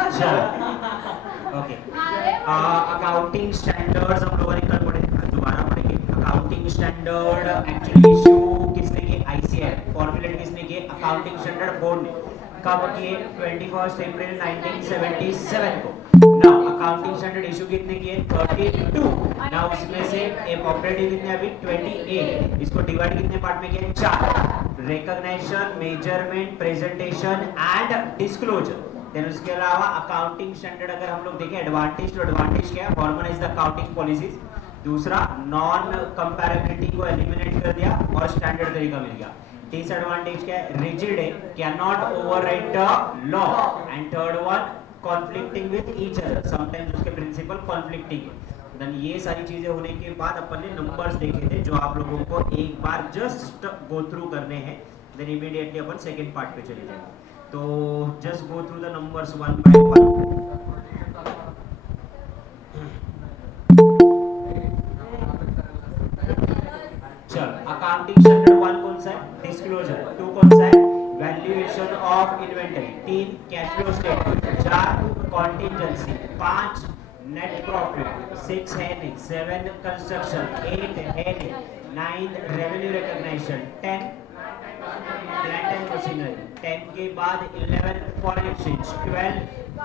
अच्छा okay, accounting standards हम लोगों ने कल पढ़े थे, दोबारा पढ़ेंगे। अकाउंटिंग स्टैंडर्ड एक्चुअली इशू किसने किए? आईसीएआर। फॉर्मुलेट किसने किए? अकाउंटिंग स्टैंडर्ड बोर्ड ने। कब किए? 21 अप्रैल 1977 को। नाउ अकाउंटिंग स्टैंडर्ड इशू कितने किए? 32। नाउ उसमें से एक ऑपरेटिव कितने? अभी 28। इसको डिवाइड कितने पार्ट में किया? 4। Recognition, measurement, presentation and disclosure. Then उसके अलावा अकाउंटिंग स्टैंडर्ड अगर हम लोग देखें, एडवांटेज टू एडवांटेज क्या है? Harmonise the accounting policies. दूसरा, नॉन कंपैरेबिलिटी को एलिमिनेट कर दिया और स्टैंडर्ड तरीका मिल गया। डिसएडवांटेज क्या है? रिजिड है, can not override the law. And third one, conflicting with each other, sometimes उसके प्रिंसिपल कॉन्फ्लिक्टिंग है। देन ये सारी चीजें होने के बाद अपन ने नंबर्स देखे थे जो आप लोगों को एक बार जस्ट गो थ्रू करने हैं। देन इमीडिएटली अपन सेकंड पार्ट पे चले जाएंगे। तो just go through the numbers one by one. चल, अकाउंटिंग स्टैंडर्ड वन कौन सा है? डिस्क्लोजर। टू कौन सा है? Valuation of inventory. 3 cash flow statement. 4 contingency. 5 net profit. 6 है नहीं। 7 कंस्ट्रक्शन। 8 है नहीं। 9 revenue recognition. 10 plant and machinery. 10 के बाद 11 foreign exchange. 12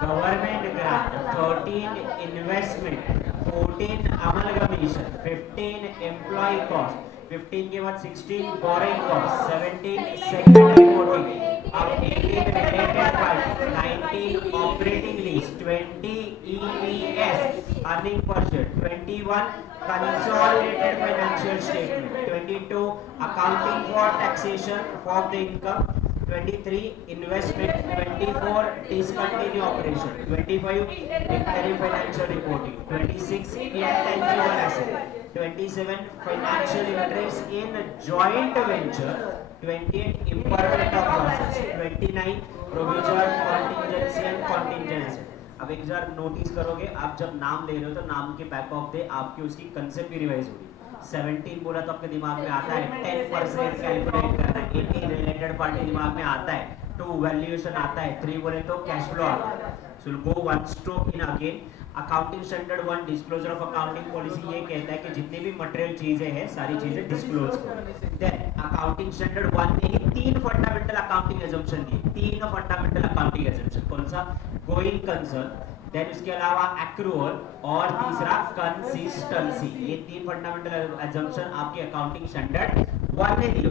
government grant. 13 investment. 14 amalgamation. 15 employ cost. 15 के बाद 16 बोरिंग कॉस्ट। 17 segment reporting. अब 18 related party. 19 operating lease. 20 EPS earning per share. 21 consolidated financial statement. 22 accounting for taxation of the income. 23 investment. 24 discontinued operation. 25 interim financial reporting. 26 intangible asset. 27 financial interest in joint venture. 28 impairment of losses. 29 provision contingency and contingency. अब एक बार notice करोगे, आप जब नाम ले रहे हो तो नाम के बैक ऑफ दे आपकी उसकी कंसेप्ट भी रिवाइज होगी। 17 बोला तो आपके दिमाग में आता है 10% कैलकुलेट करना है। 18 रिलेटेड पार्टी दिमाग में आता है। 2 वैल्यूएशन आता है। 3 बोले तो कैश फ्लो आता है। So go one stroke in again. Accounting standard 1 disclosure of accounting policy ये कहता है कि जितनी भी मटेरियल चीजें हैं सारी चीजें डिस्क्लोज करो। देन अकाउंटिंग स्टैंडर्ड 1 ने ही 3 फंडामेंटल अकाउंटिंग एजम्पशन दिए। 3 फंडामेंटल अकाउंटिंग एजम्पशन कौन सा? गोइंग कंसर्न, देन उसके अलावा एक्रूअल और तीसरा कंसिस्टेंसी। ये 3 फंडामेंटल एजम्पशन आपके अकाउंटिंग स्टैंडर्ड 1 ने दिए।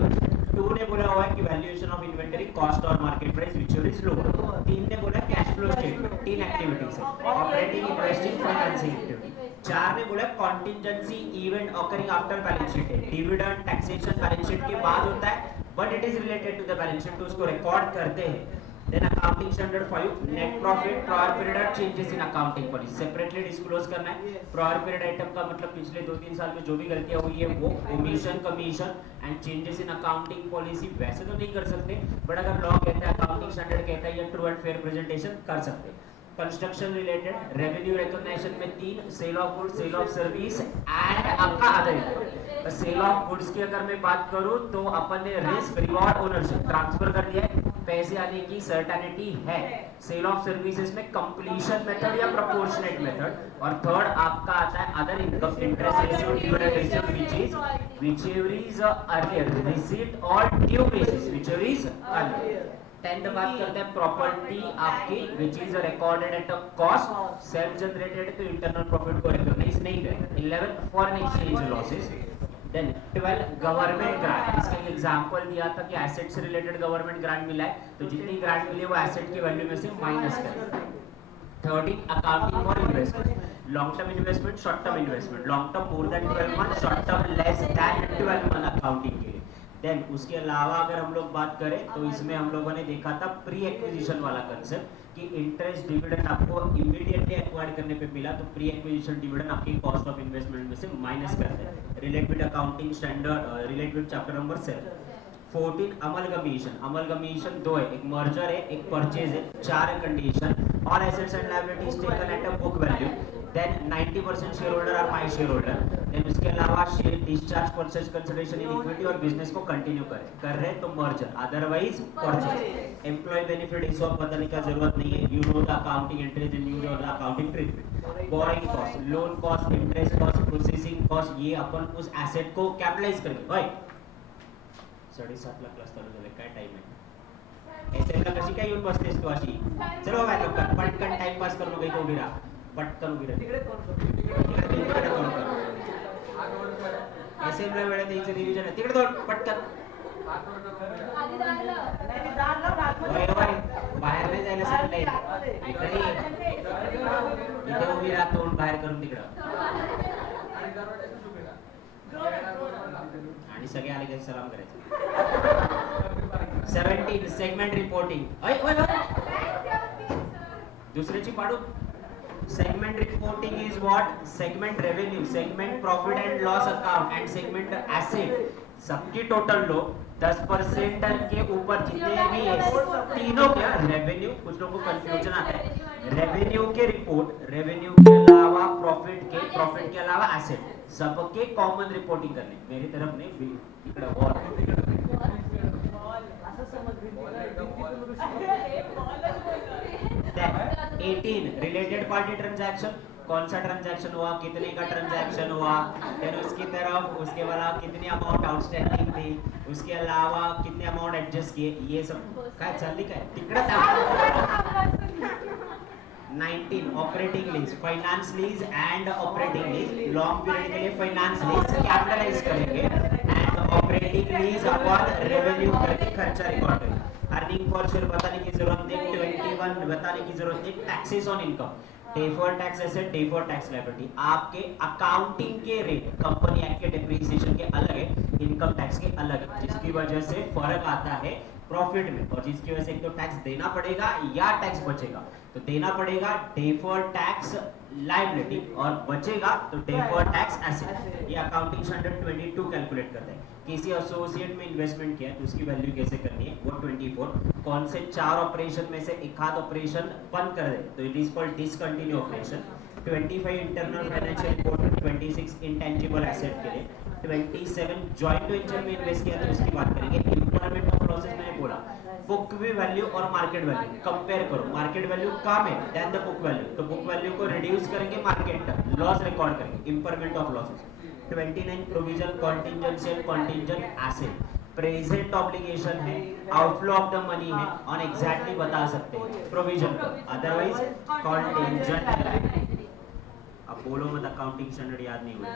2 ने बोला हुआ है कि वैल्यूएशन ऑफ इन्वेंटरी, कॉस्ट और market price which is low. 3 ने बोला कैश फ्लो स्टेटमेंट। 3 एक्टिविटीज है, ऑपरेटिंग, इन्वेस्टिंग, फाइनेंसिंग एक्टिविटी। 4 ने बोला contingency event occurring after balance sheet है। डिविडेंड, टैक्सेशन बैलेंस शीट के बाद होता है but it is related to the balance sheet, तो उसको रिकॉर्ड करते हैं। Then accounting standard 5 net profit prior period changes in accounting policy separately disclose करना है। prior period item का मतलब पिछले 2-3 साल में जो भी गलतियां हुई है वो, omission, commission and changes in accounting policy वैसे तो नहीं कर सकते बट अगर लॉ कहता है, अकाउंटिंग स्टैंडर्ड कहता है या ट्रू एंड फेयर प्रेजेंटेशन कर सकते। कंस्ट्रक्शन रिलेटेड रेवेन्यू रिकॉग्निशन में 3, sale of goods, sale of service and आपका other income. Sale of goods की अगर मैं बात करूं तो अपन ने रिस्क, रिवॉर्ड, ओनरशिप ट्रांसफर कर दिया है, पैसे आने की सर्टेनिटी है। सेल ऑफ सर्विसेज में कंप्लीशन मेथड या प्रोपोर्शनेट मेथड। और थर्ड आपका आता है other income, interest received, dividend received whichever is earlier received और due basis whichever is earlier. 10th बात करते हैं प्रॉपर्टी आपकी which is recorded at a cost, self generated तो इंटरनल प्रॉफिट को रिकॉग्नाइज नहीं करें। 11 foreign exchange losses. Then 12 government grant, इसका एक एग्जांपल दिया था कि एसेट से रिलेटेड गवर्नमेंट ग्रांट मिला है तो जितनी ग्रांट मिली वो एसेट की वैल्यू में से माइनस करें। 13 accounting for investment, long term investment, short term investment, long term more than 12 month, short term less than 12 month accounting के लिए। देन उसके अलावा अगर हम लोग बात करें तो इसमें हम लोगों ने देखा था प्री एक्विजिशन वाला कंसेप्ट कि इंटरेस्ट डिविडेंड आपको इमीडिएटली एक्वायर करने पे मिला तो प्री एक्विजिशन डिविडेंड आपकी कॉस्ट ऑफ इन्वेस्टमेंट में से माइनस करते हैं। Relate with accounting standard, relate with chapter number 7। 14 अमलगमीशन दो है, एक मर्जर है, एक परचेज है, 4 है condition. All assets and liabilities taken at a book value, then 90% shareholder are my shareholder, then उसके अलावा share discharge purchase consideration in equity और बिजनेस को कंटिन्यू कर रहे तो merger, otherwise purchase. Employ benefit इस वक्त बताने का जरूरत नहीं है, you know the accounting entries and you know the accounting treatment. Borrowing cost, loan cost, interest cost, processing cost, ये अपन उस एसेट को कैपिटलाइज करेंगे। भाई 7.5 लाख क्लास चालू झाले, काय टाइम आहे? एसएमला कशी काय येऊन बसतेस तू अशी? चलो बाय लोक, पटकन टाइम पास करू नको, इथे उभी राहा, पटकन उभी राहा, तिकडे तोंड कर, एसएमला वेळेत यायचं डिव्हिजन आहे, तिकडे तोंड पटकन, बाहेर नाही जायला सांगितलंय, इथे उभी राहा, तोंड बाहेर करून तिकडं, आणि सगळे आले की सलाम करायचं। 17 सेगमेंट रिपोर्टिंग, दुसऱ्याची पाडू। Segment reporting is what? Segment revenue, segment profit and loss account and segment asset, सबकी टोटल लो 10% के ऊपर जितने भी है तीनों क्या रेवेन्यू, कुछ लोगों को कंफ्यूजन आता है, रेवेन्यू के रिपोर्ट, रेवेन्यू के अलावा प्रॉफिट के अलावा एसेट, सबके कॉमन रिपोर्टिंग करने। मेरी तरफ नहीं, इकडे वॉल 18 रिलेटेड पार्टी ट्रांजैक्शन, कौन सा ट्रांजैक्शन हुआ, कितने का ट्रांजैक्शन हुआ, फिर उसकी तरफ उसके बाद कितनी अमाउंट आउटस्टैंडिंग थी, उसके अलावा कितने अमाउंट एडजस्ट किए, ये सब काय चालली काय तिकडे। 19 operating lease, finance lease and operating lease, long period के लिए फाइनेंस लीज कैपिटलाइज करेंगे and operating lease upon revenue करके खर्चा रिकॉर्ड करेंगे। अर्निंग पर शेयर बताने की जरूरत नहीं, 21 बताने की जरूरत नहीं। Taxes on income, deferred tax asset, deferred tax liability, आपके अकाउंटिंग के रेट कंपनी एक्ट के डेप्रिसिएशन के अलग है, इनकम टैक्स के अलग है, जिसकी वजह से फर्क आता है प्रॉफिट में, और जिसकी वजह से एक तो टैक्स देना पड़ेगा या टैक्स बचेगा। तो देना पड़ेगा डेफर्ड टैक्स लायबिलिटी और बचेगा तो डेफर्ड टैक्स एसेट। ये अकाउंटिंग स्टैंडर्ड 22 कैलकुलेट करता है। किसी एसोसिएट में इन्वेस्टमेंट किया तो उसकी वैल्यू कैसे करनी है, वो 24। कौन से 4 ऑपरेशन में से एक आध ऑपरेशन बंद कर दे तो it is called discontinue operation. 25 internal financial report, 26 intangible asset के लिए, 27 जॉइंट वेंचर में इन्वेस्ट किया तो उसकी बात करेंगे। इम्प्लॉयमेंट ऑफ लॉसेस मैंने बोला, बुक वैल्यू और मार्केट वैल्यू कंपेयर करो, मार्केट वैल्यू कम है देन द बुक वैल्यू, तो बुक वैल्यू को रिड्यूस करेंगे, मार्केट लॉस रिकॉर्ड करेंगे, employment of losses. 29 provision contingency and contingent asset, present obligation है, आउटफ्लो ऑफ द मनी है, और एग्जैक्टली बता सकते हैं प्रोविजन को, अदरवाइज कॉन्टिंजेंट। अब बोलो मत अकाउंटिंग स्टैंडर्ड याद नहीं हुए।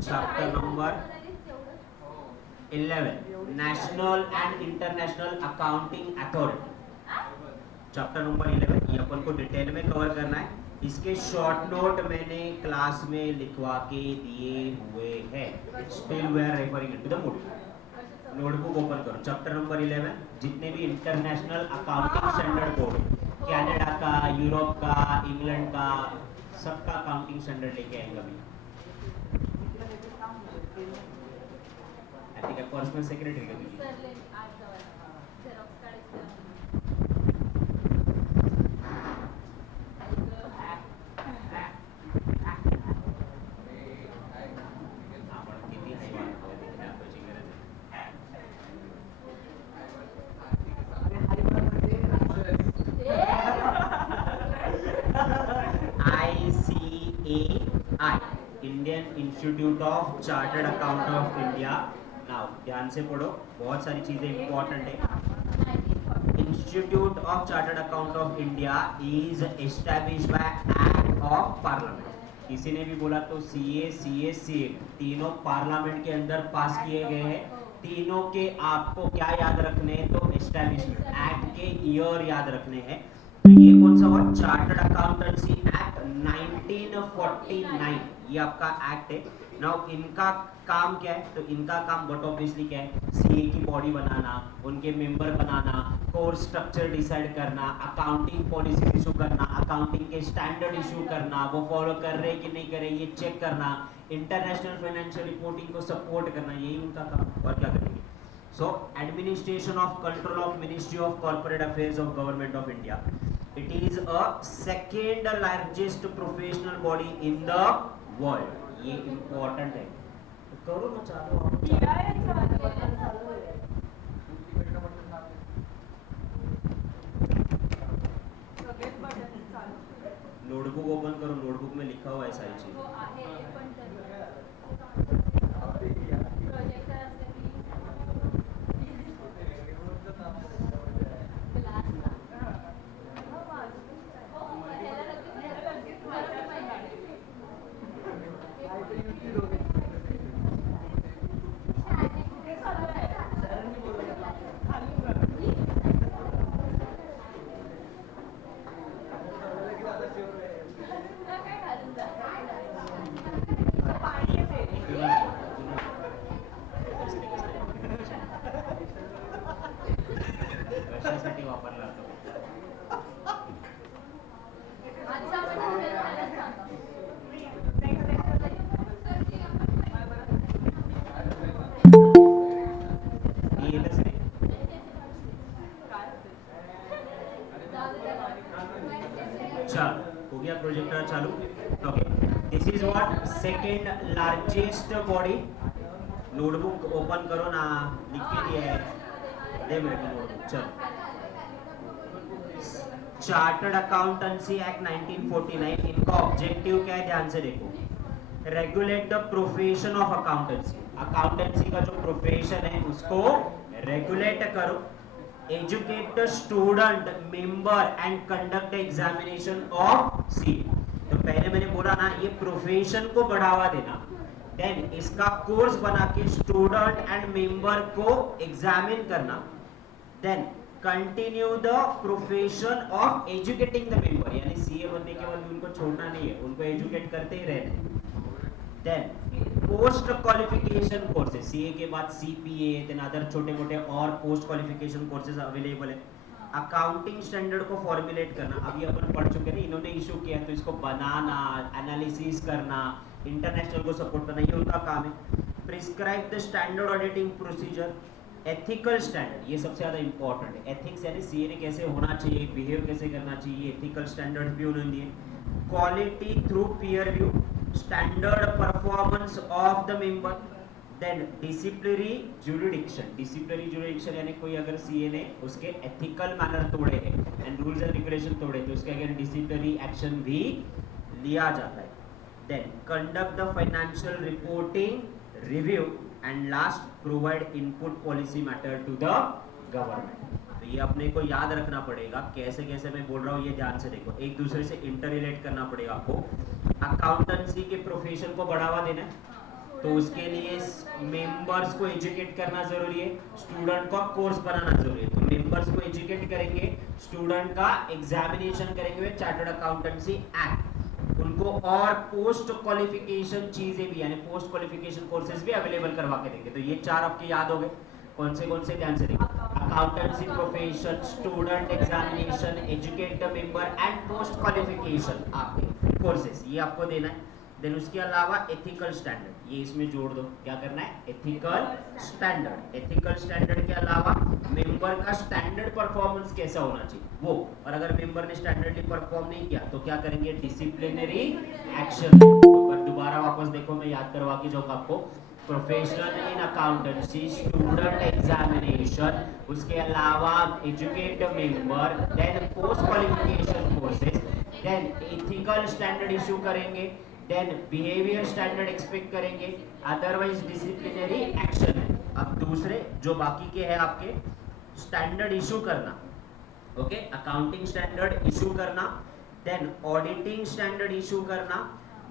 Chapter number 11 national and international accounting authority, chapter number 11 ये अपन को डिटेल में कवर करना है। इसके शॉर्ट नोट मैंने क्लास में लिखवा के दिए हुए हैं, still we are referring to the notebook open करो। चैप्टर नंबर 11 जितने भी international accounting standard board, Canada का, यूरोप का, इंग्लैंड का, सबका अकाउंटिंग स्टैंडर्ड लेके आएंगे अभी। आई थिंक पर्सनल सेक्रेटरी का भी Indian institute of chartered account of India. Now ध्यान से पढ़ो, बहुत सारी चीजें इंपॉर्टेंट है। Institute of chartered account of India is established bye act of parliament. किसी ने भी बोला तो CA तीनों पार्लियामेंट के अंदर पास किए गए हैं। तीनों के आपको क्या याद रखने हैं, तो एस्टैब्लिशमेंट एक्ट के ईयर याद रखने हैं। तो ये कौन सा हुआ, चार्टर्ड अकाउंटेंसी एक्ट 1949, ये आपका एक्ट है। नाउ इनका काम क्या है, तो इनका काम बट ऑब्वियसली क्या है, CA की बॉडी बनाना, उनके मेंबर बनाना, कोर्स स्ट्रक्चर डिसाइड करना, अकाउंटिंग पॉलिसी इशू करना, अकाउंटिंग के स्टैंडर्ड इशू करना, वो फॉलो कर रहे कि नहीं कर रहे ये चेक करना, इंटरनेशनल फाइनेंशियल रिपोर्टिंग को सपोर्ट करना, यही उनका काम, और क्या करेंगे। So administration of control of ministry of corporate affairs of government of India, it is a second largest professional body in the world. ये इंपॉर्टेंट है, करो ना, चालू नोटबुक ओपन करो, नोटबुक में लिखा हुआ है सारी चीज। कशासाठी वापरला जातो? हो गया प्रोजेक्टर चालू। Okay, this is what second largest body. Notebook open करो ना, लिख के दिया है, दे मेरे को नोटबुक। चलो, चार्टर्ड अकाउंटेंसी एक्ट 1949, इनका ऑब्जेक्टिव क्या है, ध्यान से देखो। Regulate the profession of accountancy, accountancy का जो प्रोफेशन है उसको रेगुलेट करो। Educate the student member and conduct examination of C. तो पहले मैंने बोला ना, ये प्रोफेशन को बढ़ावा देना, देन इसका कोर्स बना के स्टूडेंट एंड मेंबर को एग्जामिन करना, then continue the profession of educating the member, यानी सीए बनने के बाद उनको छोड़ना नहीं है, उनको एजुकेट करते ही रहना। Then post qualification courses, CA के बाद सीपीए, देन अदर छोटे मोटे और पोस्ट क्वालिफिकेशन कोर्सेज अवेलेबल है। अकाउंटिंग स्टैंडर्ड को फॉर्मुलेट करना, अभी अपन पढ़ चुके हैं, इन्होंने इशू किया तो इसको बनाना, एनालिसिस करना, इंटरनेशनल को सपोर्ट करना, ये उनका काम है। Prescribe the standard auditing procedure, ethical standard, ये सबसे ज्यादा इंपॉर्टेंट है। एथिक्स यानी सीए ने कैसे होना चाहिए, बिहेव कैसे करना चाहिए, एथिकल स्टैंडर्ड भी उन्होंने दिए। Quality through peer review, standard performance of the member, then disciplinary jurisdiction, disciplinary jurisdiction यानी कोई अगर सीए ने उसके एथिकल मैनर तोड़े हैं एंड रूल्स एंड रेगुलेशन तोड़े तो उसके अगेंस्ट डिसिप्लिनरी एक्शन भी लिया जाता है। Then conduct the financial reporting review and last provide input policy matter to the government. तो ये अपने को याद रखना पड़ेगा, कैसे कैसे मैं बोल रहा हूँ ये ध्यान से देखो, एक दूसरे से इंटर रिलेट करना पड़ेगा आपको। अकाउंटेंसी के प्रोफेशन को बढ़ावा देना है तो उसके लिए मेंबर्स को एजुकेट करना जरूरी है, स्टूडेंट का कोर्स बनाना जरूरी है। तो मेंबर्स को एजुकेट करेंगे, स्टूडेंट का एग्जामिनेशन करेंगे चार्टर्ड अकाउंटेंसी एक्ट, उनको और पोस्ट क्वालिफिकेशन चीजें भी यानी पोस्ट क्वालिफिकेशन कोर्सेज भी अवेलेबल करवा के देंगे। तो ये चार आपके याद हो गए, कौन से ध्यान से देखो। Accountancy profession, student examination, educate the member and post qualification आपके कोर्सेज, ये आपको देना है। देन उसके अलावा एथिकल स्टैंडर्ड, ये इसमें जोड़ दो, क्या करना है, एथिकल स्टैंडर्ड। एथिकल स्टैंडर्ड के अलावा मेंबर का स्टैंडर्ड परफॉर्मेंस कैसा होना चाहिए वो, और अगर मेंबर ने स्टैंडर्डली परफॉर्म नहीं किया तो क्या करेंगे, डिसिप्लिनरी एक्शन। तो दोबारा वापस देखो, मैं याद करवा के जो आपको, professional in accountancy, student examination, उसके अलावा educate the member, then post qualification courses, then ethical standard issue करेंगे, देन बिहेवियर स्टैंडर्ड एक्सपेक्ट करेंगे, अदरवाइज डिसिप्लिनरी एक्शन है। अब दूसरे जो बाकी के हैं आपके, स्टैंडर्ड इशू करना, ओके, अकाउंटिंग स्टैंडर्ड इशू करना, देन ऑडिटिंग स्टैंडर्ड इशू करना,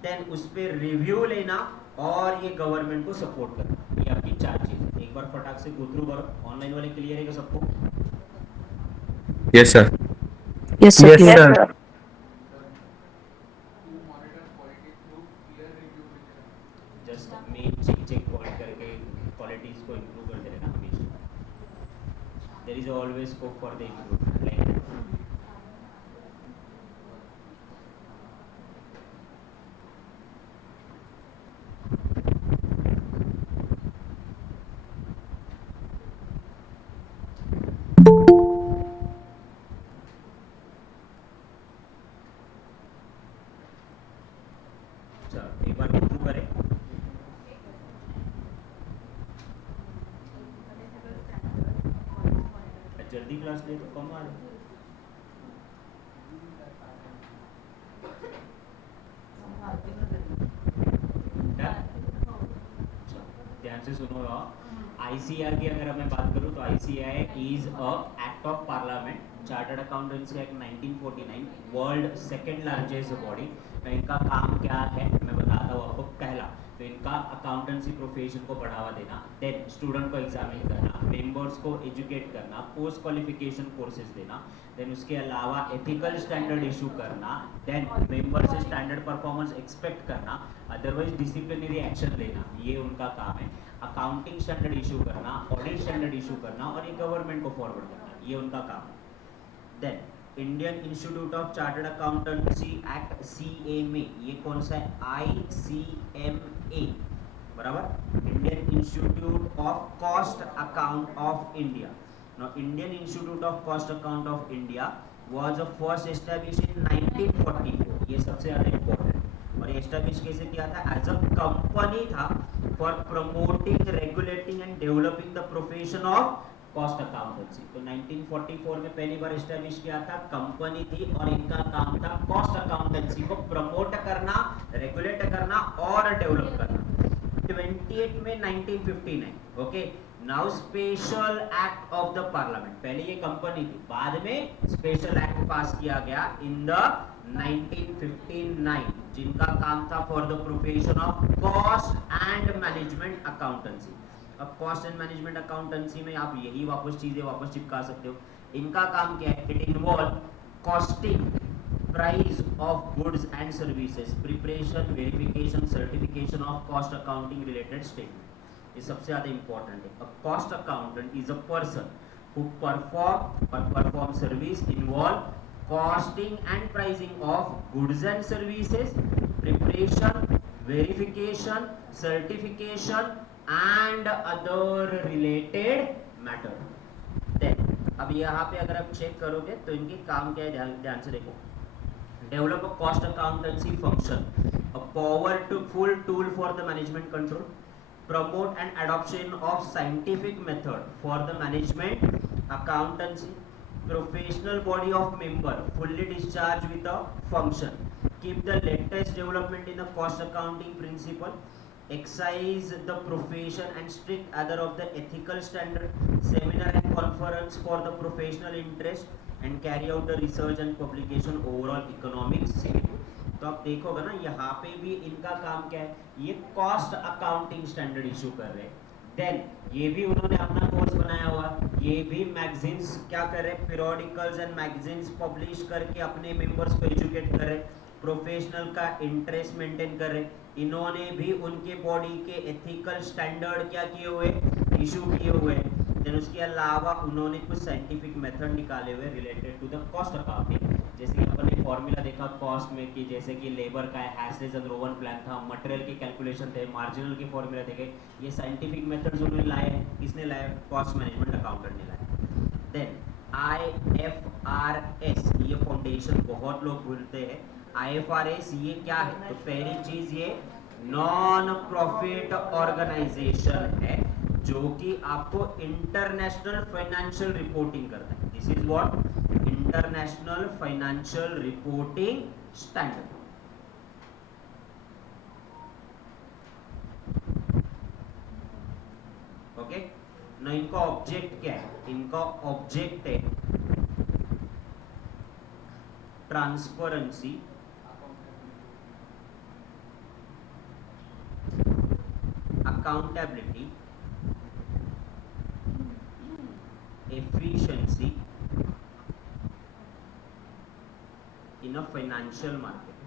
देन उस पर रिव्यू लेना और ये गवर्नमेंट को सपोर्ट करना। ये आपकी चार चीज, एक बार फटाक से गो थ्रू करो। ऑनलाइन वाले क्लियर है क्या सबको? Yes sir. Yes sir. Just main check point करके क्वालिटीज को इंप्रूव करते रहना हमेशा। There is always scope for the improvement. जल्दी क्लास ले तो कम आ रहे। ध्यान से सुनो। आईसीआर की अगर मैं बात करूं तो ICR is a act of parliament. Chartered accountancy act 1949, world second largest body. तो इनका काम क्या है मैं बताता हूँ आपको। पहला तो इनका अकाउंटेंसी प्रोफेशन को बढ़ावा देना, देन स्टूडेंट को एग्जामिन करना, मेंबर्स को एजुकेट करना, पोस्ट क्वालिफिकेशन कोर्सेज देना, देन उसके अलावा एथिकल स्टैंडर्ड इशू करना, देन मेंबर से स्टैंडर्ड परफॉर्मेंस एक्सपेक्ट करना, अदरवाइज डिसिप्लिनरी एक्शन लेना, ये उनका काम है। अकाउंटिंग स्टैंडर्ड इशू करना, ऑडिट स्टैंडर्ड इशू करना और ये गवर्नमेंट को फॉरवर्ड करना, ये उनका काम है। Then Indian institute of chartered accountancy act CMA, ये कौन सा है? ICMA, बराबर। Indian institute of cost account of India. Now Indian institute of cost account of India was first established in 1944, ये सबसे ज्यादा इंपॉर्टेंट। और ये एस्टैब्लिश कैसे किया था? एज अ कंपनी था for promoting, regulating and developing the profession of cost accountancy. तो 1944 में पहली बार एस्टैब्लिश किया था, कंपनी थी और इनका काम था कॉस्ट अकाउंटेंसी को प्रमोट करना, रेगुलेट करना और डेवलप करना। 28 में 1959, okay. Now special act of the parliament, पहले ये कंपनी थी, बाद में स्पेशल एक्ट पास किया गया इन द 1959, जिनका काम था for the profession of cost and management accountancy. अब कॉस्ट एंड मैनेजमेंट अकाउंटेंसी में आप यही चीजें वापस चिपका सकते हो। इनका काम क्या है? It involve costing, price of goods and services, preparation, verification, certification of cost accounting related statement. ये सबसे ज्यादा इंपॉर्टेंट है। A cost accountant is a person who perform service involve costing and pricing of goods and services, preparation, verification, certification and other related matter. Then अब यहाँ पे अगर आप check करोगे तो इनके काम क्या है, ध्यान से देखो। Develop a cost accountancy function, a powerful tool for the management control, promote an adoption of scientific method for the management accountancy, professional body of member fully discharged with a function, keep the latest development in the cost accounting principle, exercise the profession and strict other of the ethical standard, seminar and conference for the professional interest and carry out the research and publication overall economic security. तो आप देखोगे ना यहाँ पे भी इनका काम क्या है, ये कॉस्ट अकाउंटिंग स्टैंडर्ड इशू कर रहे हैं। देन ये भी उन्होंने अपना कोर्स बनाया हुआ, ये भी मैगजीन्स क्या कर रहे हैं, पीरियोडिकल्स एंड मैगजीन्स पब्लिश करके अपने मेंबर्स को एजुकेट कर रहे, प्रोफेशनल का इंटरेस्ट मेंटेन कर रहे। इन्होंने भी उनके बॉडी के एथिकल स्टैंडर्ड क्या किए हुए, इशू किए हुए। देन उसके अलावा उन्होंने कुछ साइंटिफिक मेथड निकाले हुए related to the cost accounting. जैसे कि अपन ने फॉर्मूला देखा कॉस्ट में कि जैसे कि लेबर का हैशेज एंड रोवन प्लान था, मटेरियल के कैलकुलेशन थे, मार्जिनल के फॉर्मूला देखे, ये साइंटिफिक मेथड्स उन्होंने लाए हैं। किसने लाए? कॉस्ट मैनेजमेंट अकाउंटेंट ने लाए। देन IFRS, ये फाउंडेशन बहुत लोग भूलते हैं। IFRS ये क्या है? तो पहली चीज ये नॉन प्रॉफिट ऑर्गेनाइजेशन है जो कि आपको इंटरनेशनल फाइनेंशियल रिपोर्टिंग करता है। This is what international financial reporting standard. Okay ना, इनका ऑब्जेक्ट क्या है? इनका ऑब्जेक्ट है transparency, accountability, efficiency in a financial market।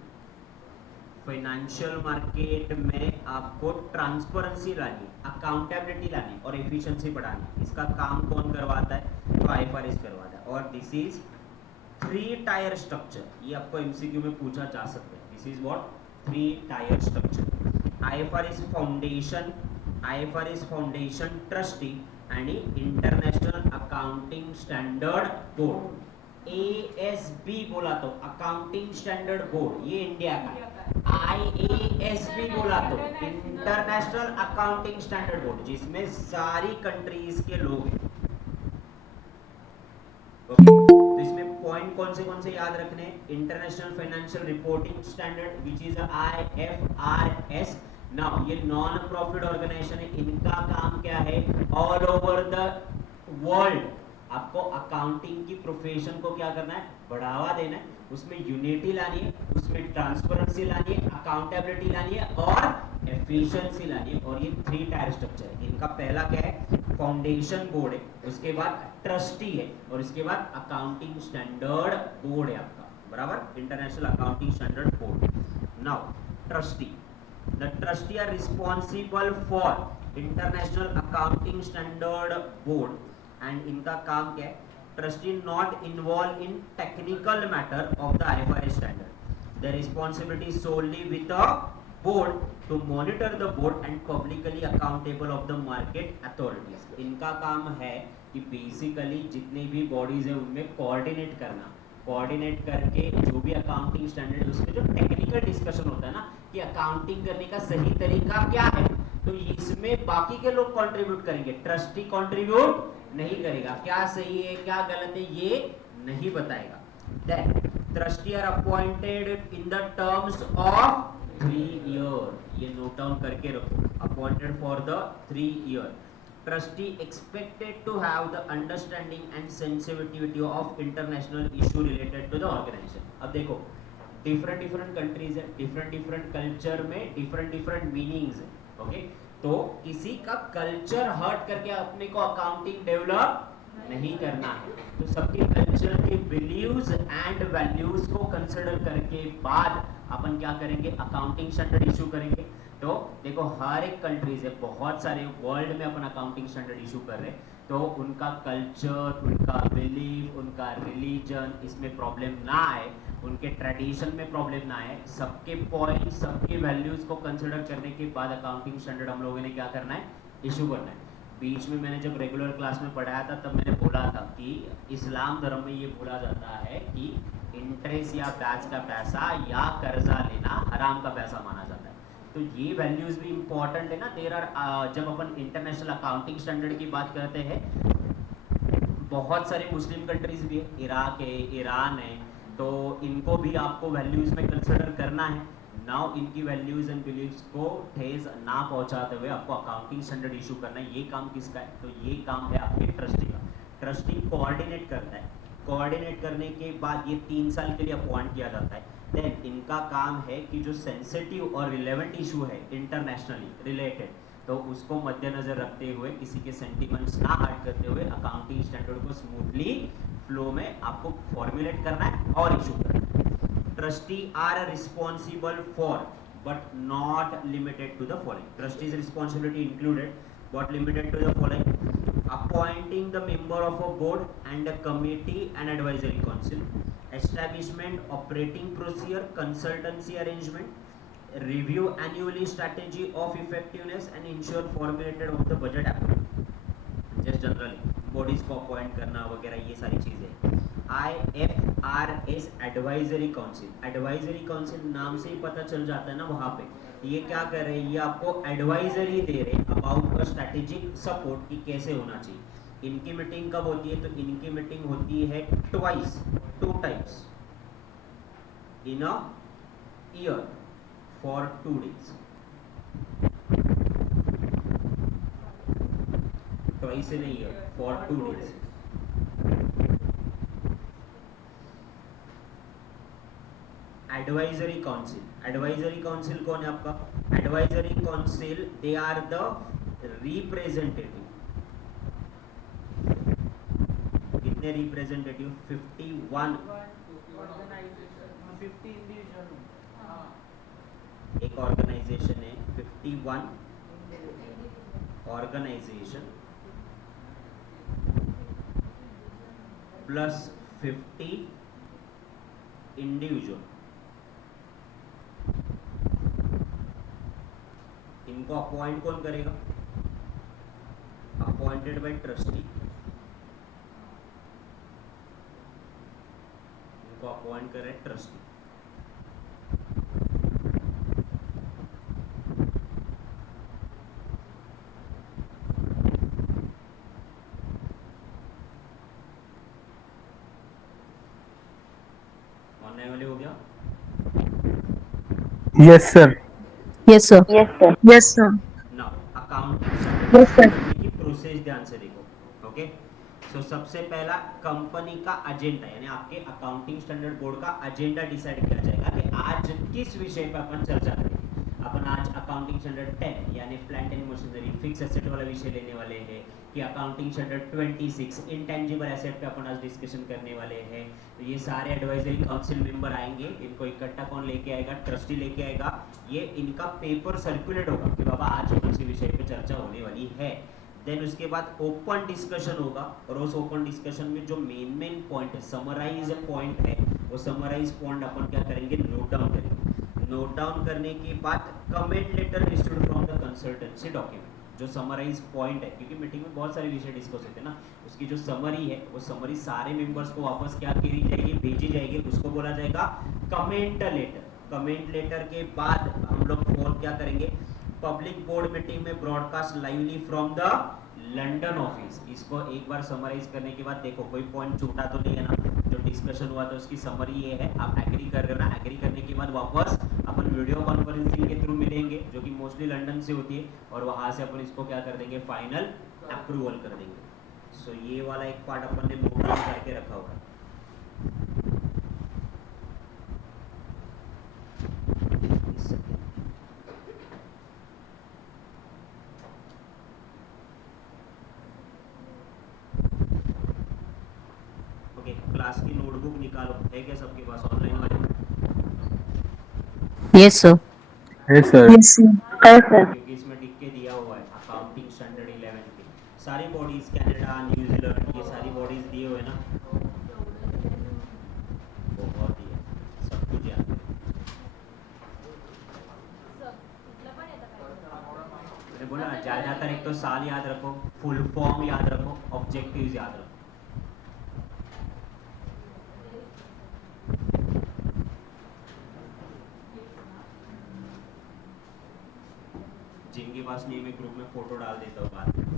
Financial market में आपको ट्रांसपेरेंसी लानी, अकाउंटेबिलिटी लानी और एफिशिएंसी बढ़ानी। इसका काम कौन करवाता है? तो IFRS करवाता है। और दिस इज 3 टायर स्ट्रक्चर, ये आपको MCQ में पूछा जा सकता है। This is what 3 tyre structure. IFRS foundation trustee and international accounting standard board. ASB बोला तो अकाउंटिंग स्टैंडर्ड बोर्ड, ये इंडिया का। IASB बोला तो इंटरनेशनल अकाउंटिंग स्टैंडर्ड बोर्ड, जिसमें सारी कंट्रीज के लोग हैं। ओके, तो इसमें पॉइंट कौन से याद रखने हैं? International financial reporting standard which is IFRS। Now ये नॉन प्रॉफिट ऑर्गेनाइजेशन है, इनका काम क्या है? ऑल ओवर द वर्ल्ड आपको अकाउंटिंग की प्रोफेशन को क्या करना है? बढ़ावा देना है, उसमें यूनिटी लानी है, उसमें ट्रांसपेरेंसी लानी है, अकाउंटेबिलिटी लानी है और एफिशिएंसी लानी है। और ये 3 टायर स्ट्रक्चर है। इनका पहला क्या है? फाउंडेशन बोर्ड है, उसके बाद ट्रस्टी है और इसके बाद अकाउंटिंग स्टैंडर्ड बोर्ड है आपका, बराबर, international accounting standard board. Now trustee, the trustee are responsible for international accounting standard board and इनका काम क्या है? Trustee not involve in technical matter of the IFRS standard, the responsibility solely with the board to monitor the board and publicly accountable of the market authorities. इनका काम है कि basically जितनी भी बॉडीज है उनमें कोऑर्डिनेट करना, कोऑर्डिनेट करके जो भी अकाउंटिंग स्टैंडर्ड उसमें जो टेक्निकल डिस्कशन होता है ना कि अकाउंटिंग करने का सही तरीका क्या है, तो इसमें बाकी के लोग कंट्रीब्यूट करेंगे, ट्रस्टी कंट्रीब्यूट नहीं करेगा। क्या सही है क्या गलत है ये नहीं बताएगा। Then trustee are appointed in the terms of 3 year, ये नोट डाउन करके रखो, appointed for the 3 year. Trustee expected to have the understanding and sensitivity of international issue related to the organisation. अब देखो डिफरेंट कंट्रीज है, different culture में different meanings है, okay. तो किसी का कल्चर हर्ट करके अपने को अकाउंटिंग डेवलप नहीं करना है, तो सबके कल्चर के बिलीव्स एंड वैल्यूज को कंसिडर करके बाद अपन क्या करेंगे? अकाउंटिंग स्टैंडर्ड इशू करेंगे। तो देखो हर एक कंट्रीज है, बहुत सारे वर्ल्ड में अपन अकाउंटिंग स्टैंडर्ड इशू कर रहे हैं, तो उनका कल्चर, उनका बिलीफ, उनका रिलीजन इसमें प्रॉब्लम ना आए, उनके ट्रेडिशन में प्रॉब्लम ना आए, सबके पॉइंट सबके वैल्यूज को कंसिडर करने के बाद अकाउंटिंग स्टैंडर्ड हम लोगों ने क्या करना है? इशू करना है। बीच में मैंने जब रेगुलर क्लास में पढ़ाया था तब मैंने बोला था कि इस्लाम धर्म में ये बोला जाता है कि इंटरेस्ट या ब्याज का पैसा या कर्जा लेना हराम का पैसा माना जाता है। तो ये वैल्यूज भी इंपॉर्टेंट है ना। देयर आर जब अपन इंटरनेशनल अकाउंटिंग स्टैंडर्ड की बात करते हैं, बहुत सारे मुस्लिम कंट्रीज भी है, इराक है, ईरान है, तो इनको भी आपको वैल्यूज में कंसिडर करना है। नाउ इनकी वैल्यूज एंड बिलीव्स को ठेस ना पहुंचाते हुए आपको अकाउंटिंग स्टैंडर्ड इशू करना है। ये काम किसका है? तो ये काम है आपके ट्रस्टी का। ट्रस्टी कोऑर्डिनेट करता है, कोऑर्डिनेट करने के बाद ये 3 साल के लिए अपॉइंट किया जाता है। देन इनका काम है कि जो सेंसिटिव और रिलेवेंट इशू है इंटरनेशनली रिलेटेड, तो उसको मद्देनजर रखते हुए किसी के सेंटिमेंट्स ना हर्ट करते हुए अकाउंटिंग स्टैंडर्ड को स्मूथली फ्लो में आपको फॉर्मुलेट करना है और इशू करना है। Trustee are responsible for but not limited to the following. Trustees responsibility included but limited to the following: appointing the member of a board and a committee and advisory council, establishment operating procedure, consultancy arrangement, review annually strategy of effectiveness and ensure formulated of the budget approval, just generally bodies को appoint करना वगैरह ये सारी चीजें। IFRS advisory council, advisory council नाम से ही पता चल जाता है ना वहां पे ये क्या कर रहे हैं, ये आपको एडवाइजरी दे रहे हैं अबाउट स्ट्रेटेजिक सपोर्ट की कैसे होना चाहिए। इनकी मीटिंग कब होती है? तो इनकी मीटिंग होती है twice, 2 times in a year for 2 days, twice in a year for 2 days. Advisory council, advisory council कौन है आपका? Advisory council they are the representative. कितने रिप्रेजेंटेटिव? 51। एक ऑर्गेनाइजेशन है, 51 ऑर्गेनाइजेशन प्लस 50 इंडिविजुअल, इनको अपॉइंट कौन करेगा? Appointed by trustee. इनको अपॉइंट करे ट्रस्टी। ऑनलाइन वाले हो गया? Yes, sir. Yes, sir. Yes, sir. Now accounting standard Yes, sir. करने की प्रोसेस ध्यान से देखो। ओके, सो सबसे पहला कंपनी का एजेंडा, यानी आपके अकाउंटिंग स्टैंडर्ड बोर्ड का एजेंडा डिसाइड किया जाएगा कि आज किस विषय पर अपन चर्चा करेंगे। अपन आज अकाउंटिंग स्टैंडर्ड 10 यानी plant and machinery fix asset वाला विषय लेने वाले हैं, कि अकाउंटिंग स्टैंडर्ड 26 इंटेंजिबल एसेट पे अपन आज डिस्कशन करने वाले हैं। तो ये सारे एडवाइजरी काउंसिल मेंबर आएंगे, इनको इकट्ठा कौन लेके आएगा? ट्रस्टी लेके आएगा। ये इनका पेपर सर्कुलेट होगा कि बाबा आज कौन सी विषय पे चर्चा होने वाली है। देन उसके बाद ओपन डिस्कशन होगा, और उस ओपन डिस्कशन में जो मेन पॉइंट है, समराइज पॉइंट है, वो समराइज पॉइंट अपन क्या करेंगे? नोट डाउन करेंगे। नोट डाउन करने के बाद comment letter issued from the consultancy document, जो समराइज पॉइंट है, क्योंकि मीटिंग में बहुत सारे विषय डिस्कस होते हैं ना, उसकी जो समरी है वो समरी सारे मेंबर्स को वापस क्या करी जाएगी? भेजी जाएगी। उसको बोला जाएगा कमेंट लेटर। कमेंट लेटर के बाद हम लोग फोन क्या करेंगे? पब्लिक बोर्ड मीटिंग में broadcast lively from the London office. इसको एक बार समराइज करने के बाद देखो कोई पॉइंट छूटा तो नहीं है ना, जो डिस्कशन हुआ था उसकी समरी ये है। आप एग्री कर रहे हो ना? एग्री करने के बाद वापस अपन वीडियो कॉन्फ्रेंसिंग के थ्रू मिलेंगे, जो कि मोस्टली लंदन से होती है, और वहां से अपन इसको क्या कर देंगे? फाइनल अप्रूवल कर देंगे। सो ये वाला एक पार्ट अपन ने नोट डाउन करके रखा होगा। ओके, क्लास की नोटबुक निकालो, है क्या सबके पास ऑनलाइन वाले? Yes, sir. Yes, sir. Yes, sir. क्योंकि इसमें लिख के दिया हुआ है अकाउंटिंग स्टैंडर्ड 11 के सारी बॉडीज, कनाडा, न्यूजीलैंड, ये सारी बॉडीज दिए हुए ना, बहुत ही है, सब कुछ याद है। मैंने बोला ना, ज्यादातर एक तो साल याद रखो, फुल फॉर्म याद रखो, ऑब्जेक्टिव्स याद रखो। जिनके पास नहीं, मैं ग्रुप में फोटो डाल देता हूँ बाद में।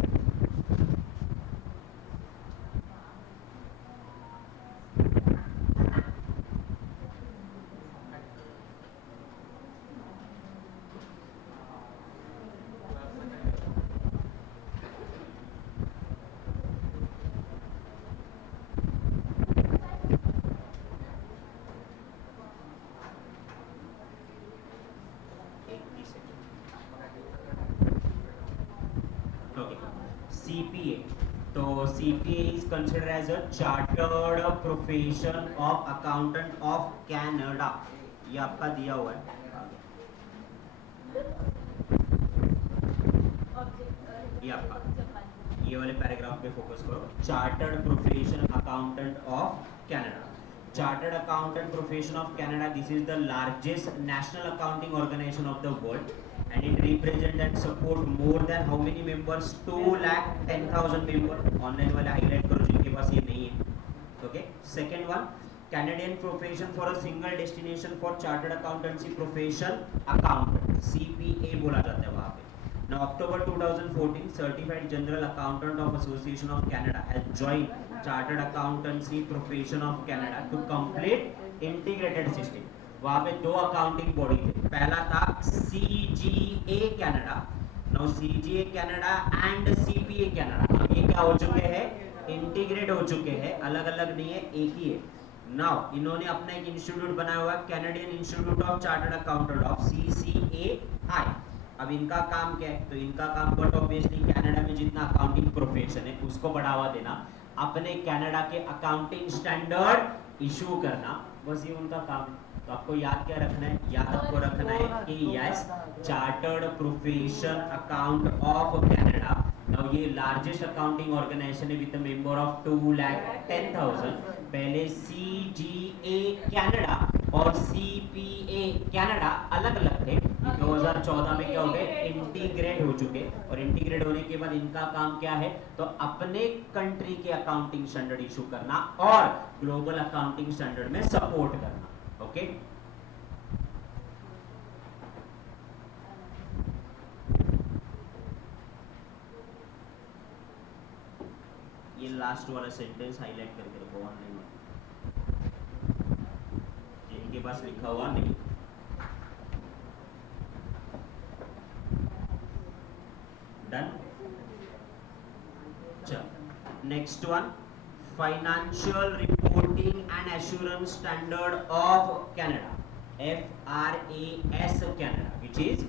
CPA, तो CPA is considered as a chartered profession of accountant of Canada। ये आपका दिया हुआ है, ये आपका, ये वाले पैराग्राफ पे फोकस करो। Chartered profession accountant of Canada. Chartered Accountant Profession of Canada, this is the largest national accounting organization of the world, and it represents and support more than how many members? 2,10,000 members। Online वाले highlight करो जिनके पास ये नहीं है। Okay, second one, Canadian Profession for a Single Destination for Chartered Accountancy Profession Accountant, CPA बोला जाता है वहाँ पे। Now, October 2014, Certified General Accountant of Association of Canada has joined Chartered Accountancy Profession of Canada to complete integrated system। वहाँ पे दो accounting body थे, पहला था CGA Canada, now CGA Canada and CPA Canada, अब ये क्या हो चुके हैं? इंटीग्रेट हो चुके हैं, अलग अलग नहीं है, एक ही है। नाउ इन्होंने अपना एक इंस्टीट्यूट बनाया हुआ है, Canadian institute of chartered accountant of CCAI। अब इनका काम क्या है? तो इनका काम बट ऑब्वियसली कनाडा में जितना अकाउंटिंग प्रोफेशन है उसको बढ़ावा देना, अपने कनाडा के अकाउंटिंग स्टैंडर्ड इशू करना, बस ये उनका काम है। तो आपको याद क्या रखना है? याद आपको रखना है कि yes, chartered profession account of Canada. Now ये लार्जेस्ट अकाउंटिंग ऑर्गेनाइजेशन है विद मेंबर ऑफ 2,10,000। पहले CGA कनाडा और CPA कनाडा अलग अलग थे, 2014 में क्या हो गए? इंटीग्रेट हो चुके, और इंटीग्रेट होने के बाद इनका काम क्या है? तो अपने कंट्री के अकाउंटिंग स्टैंडर्ड इशू करना और ग्लोबल अकाउंटिंग स्टैंडर्ड में सपोर्ट करना। ओके, ये लास्ट वाला सेंटेंस हाईलाइट करके रखो ऑनलाइन में। ये पास लिखा हुआ नहीं। डन। चल next one, financial reporting and assurance standard of Canada, FRAS Canada, which is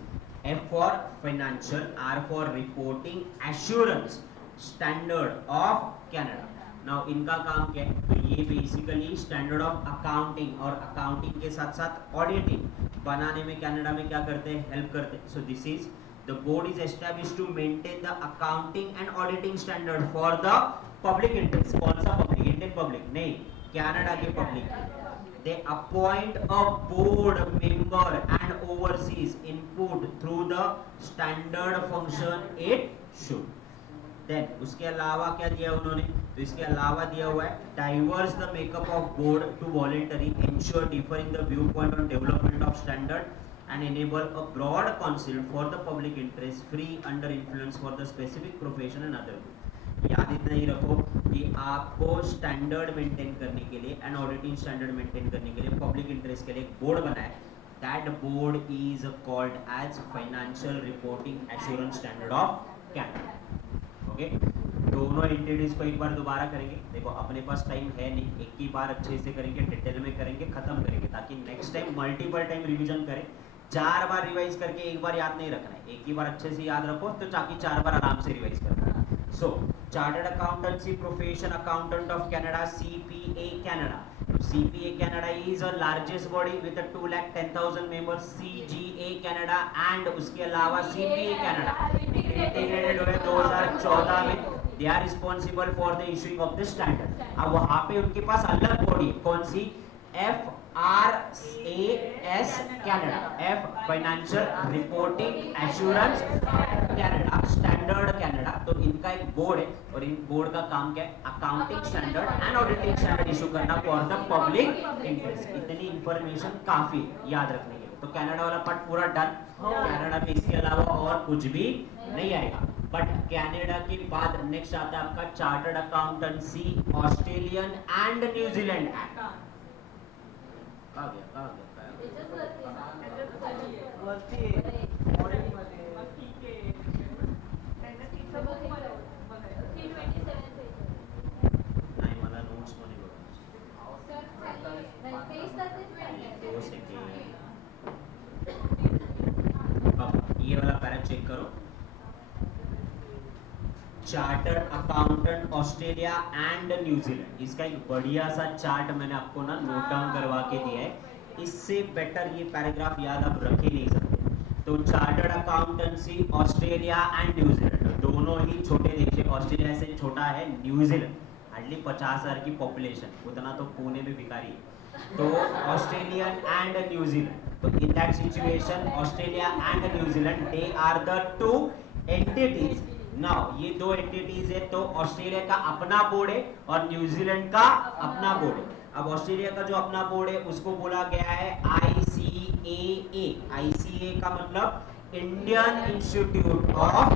F for financial, R for reporting, assurance standard of Canada. Now इनका काम क्या है? तो ये बेसिकली स्टैंडर्ड ऑफ अकाउंटिंग और अकाउंटिंग के साथ साथ ऑडिटिंग बनाने में कनाडा में क्या करते हैं? हेल्प करते हैं। So this is the board is established to maintain the accounting and auditing standard for the public interest. कौन सा पब्लिक? इंडियन पब्लिक नहीं, कनाडा के public. They appoint a board member and oversees input through the standard function it should. Then उसके अलावा क्या दिया उन्होंने? तो इसके अलावा दिया हुआ है diverse the makeup of board to voluntary, ensure differing the viewpoint on development of standard and enable a broad counsel for the public interest, free under influence for the specific profession and other group. याद इतना ही रखो कि आपको standard maintain करने के लिए and auditing standard maintain करने के लिए पब्लिक इंटरेस्ट के लिए एक बोर्ड बना है। That board is called as financial reporting assurance standard of Canada. Okay, दोनों एंटिटीज को एक बार दोबारा करेंगे। देखो अपने पास टाइम है नहीं, एक ही बार अच्छे से करेंगे, डिटेल में करेंगे, खत्म करेंगे, ताकि next time multiple time revision करें। 4 बार रिवाइज करके एक बार याद नहीं रखना है, एक ही बार अच्छे से याद रखो तो ताकि 4 बार आराम से रिवाइज करना है। So, Chartered Accountancy Profession Accountant of Canada, CPA Canada. CPA Canada is a largest body with a 210,000 members. CGA Canada and उसके अलावा CPA Canada integrated हुए 2014 में। They are responsible for the issuing of the standard. अब वहाँ पे उनके पास अलग body कौन सी? FRAS Canada, F Financial Reporting Assurance Canada, Standard Canada। तो इनका एक बोर्ड है और इन बोर्ड का काम क्या है? Accounting standard and auditing standard issue करना फॉर द पब्लिक इंटरेस्ट। इतनी इंफॉर्मेशन काफी याद रखने के लिए। तो कनाडा वाला पार्ट पूरा डन। कनाडा में इसके अलावा और कुछ भी नहीं आएगा। बट कनाडा के बाद नेक्स्ट आता है आपका chartered accountancy Australian and New Zealand act. कहाँ गया? नहीं मला नोट्स मध्ये ये वाला पैरा चेक करो। Chartered accountant Australia and New Zealand, इसका एक बढ़िया सा चार्ट मैंने आपको ना नोट डाउन करवा के दिया है। इससे बेटर ये पैराग्राफ याद आप रख ही नहीं सकते। तो chartered accountancy Australia and New Zealand, दोनों ही छोटे देश है। ऑस्ट्रेलिया से छोटा है न्यूजीलैंड, हार्डली 50,000 की पॉपुलेशन, उतना तो पुणे में भिखारी है। तो ऑस्ट्रेलियन एंड न्यूजीलैंड, तो in that situation Australia and New Zealand they are the 2 entities. Now ये 2 एंटिटीज है, तो ऑस्ट्रेलिया का अपना बोर्ड है और न्यूजीलैंड का अपना बोर्ड है। अब ऑस्ट्रेलिया का जो अपना बोर्ड है उसको बोला गया है ICAA। ICAA का मतलब Indian institute of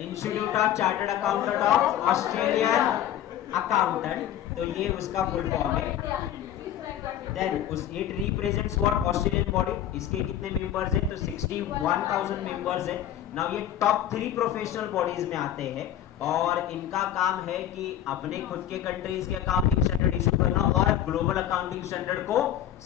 institute of chartered accountant of Australian accountant. तो ये उसका फुल फॉर्म है। Then it represents what Australian body। इसके कितने मेंबर्स हैं? तो 61,000 मेंबर्स है। नाउ ये टॉप 3 प्रोफेशनल बॉडीज में आते हैं और इनका काम है कि अपने खुद के कंट्रीज के अकाउंटिंग स्टैंडर्ड इशू करना और ग्लोबल अकाउंटिंग स्टैंडर्ड को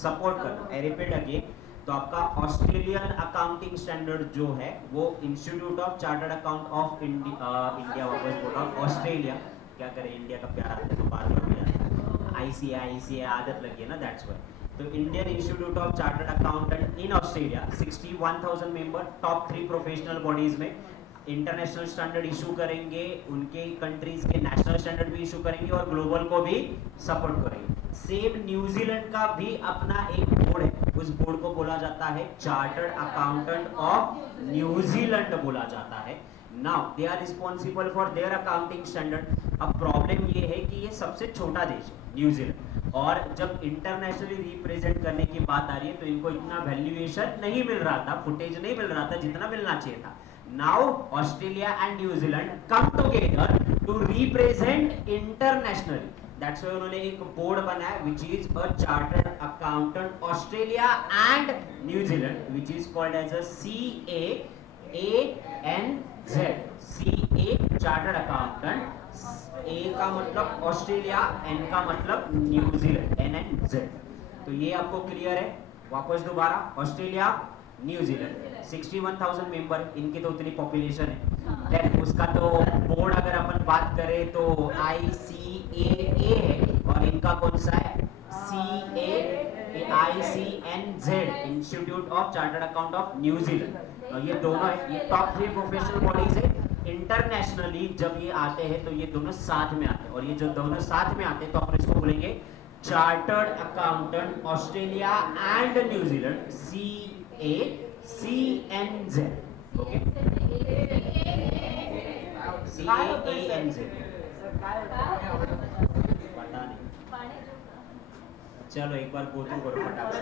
सपोर्ट करना। आई रिपीट अगेन, तो आपका ऑस्ट्रेलियन अकाउंटिंग स्टैंडर्ड जो है वो institute of chartered account of India वापस बोला ऑस्ट्रेलिया, क्या करें इंडिया का प्यार आता है तो बार बार ICAI आदत लगी है ना, दैट्स व्हाई। तो Indian institute of chartered accountant in Australia 61,000 member, top 3 professional bodies में इंटरनेशनल स्टैंडर्ड इशू करेंगे, उनके कंट्रीज के नेशनल स्टैंडर्ड भी इशू करेंगे और ग्लोबल को भी सपोर्ट करेंगे। सेम न्यूजीलैंड का भी अपना एक बोर्ड है, उस बोर्ड को बोला जाता है चार्टर्ड अकाउंटेंट ऑफ न्यूजीलैंड बोला जाता है। Now they are responsible for their accounting standard. अब प्रॉब्लम ये है कि ये सबसे छोटा देश है न्यूजीलैंड, और जब इंटरनेशनली रिप्रेजेंट करने की बात आ रही है तो इनको इतना वैल्यूएशन नहीं मिल रहा था, फुटेज नहीं मिल रहा था जितना मिलना चाहिए था। Now Australia and New Zealand come together to to represent internationally, that's why उन्होंने एक बोर्ड बनाया which is a chartered accountant Australia and New Zealand, which is called as a CAANZ, CA chartered accountant, A का मतलब Australia, N का मतलब New Zealand, NNZ। तो ये आपको क्लियर है? वापस दोबारा, ऑस्ट्रेलिया, न्यूजीलैंड, 61,000 मेंबर, इनकी तो उतनी पॉपुलेशन है। देन उसका तो बोर्ड अगर अपन बात करें तो ICAA है, और इनका कौन सा है? ICNZ, institute of chartered account of New Zealand. तो ये दोनों है, ये टॉप 3 प्रोफेशनल बॉडीज है। इंटरनेशनली जब ये आते हैं तो ये दोनों साथ में आते हैं, और ये जो दोनों साथ में आते हैं तो अपन इसको बोलेंगे chartered accountant Australia and New Zealand, CACNZ। Okay, CAANZ, पता नहीं, चलो एक बार गो थ्रू करो फटाफट से।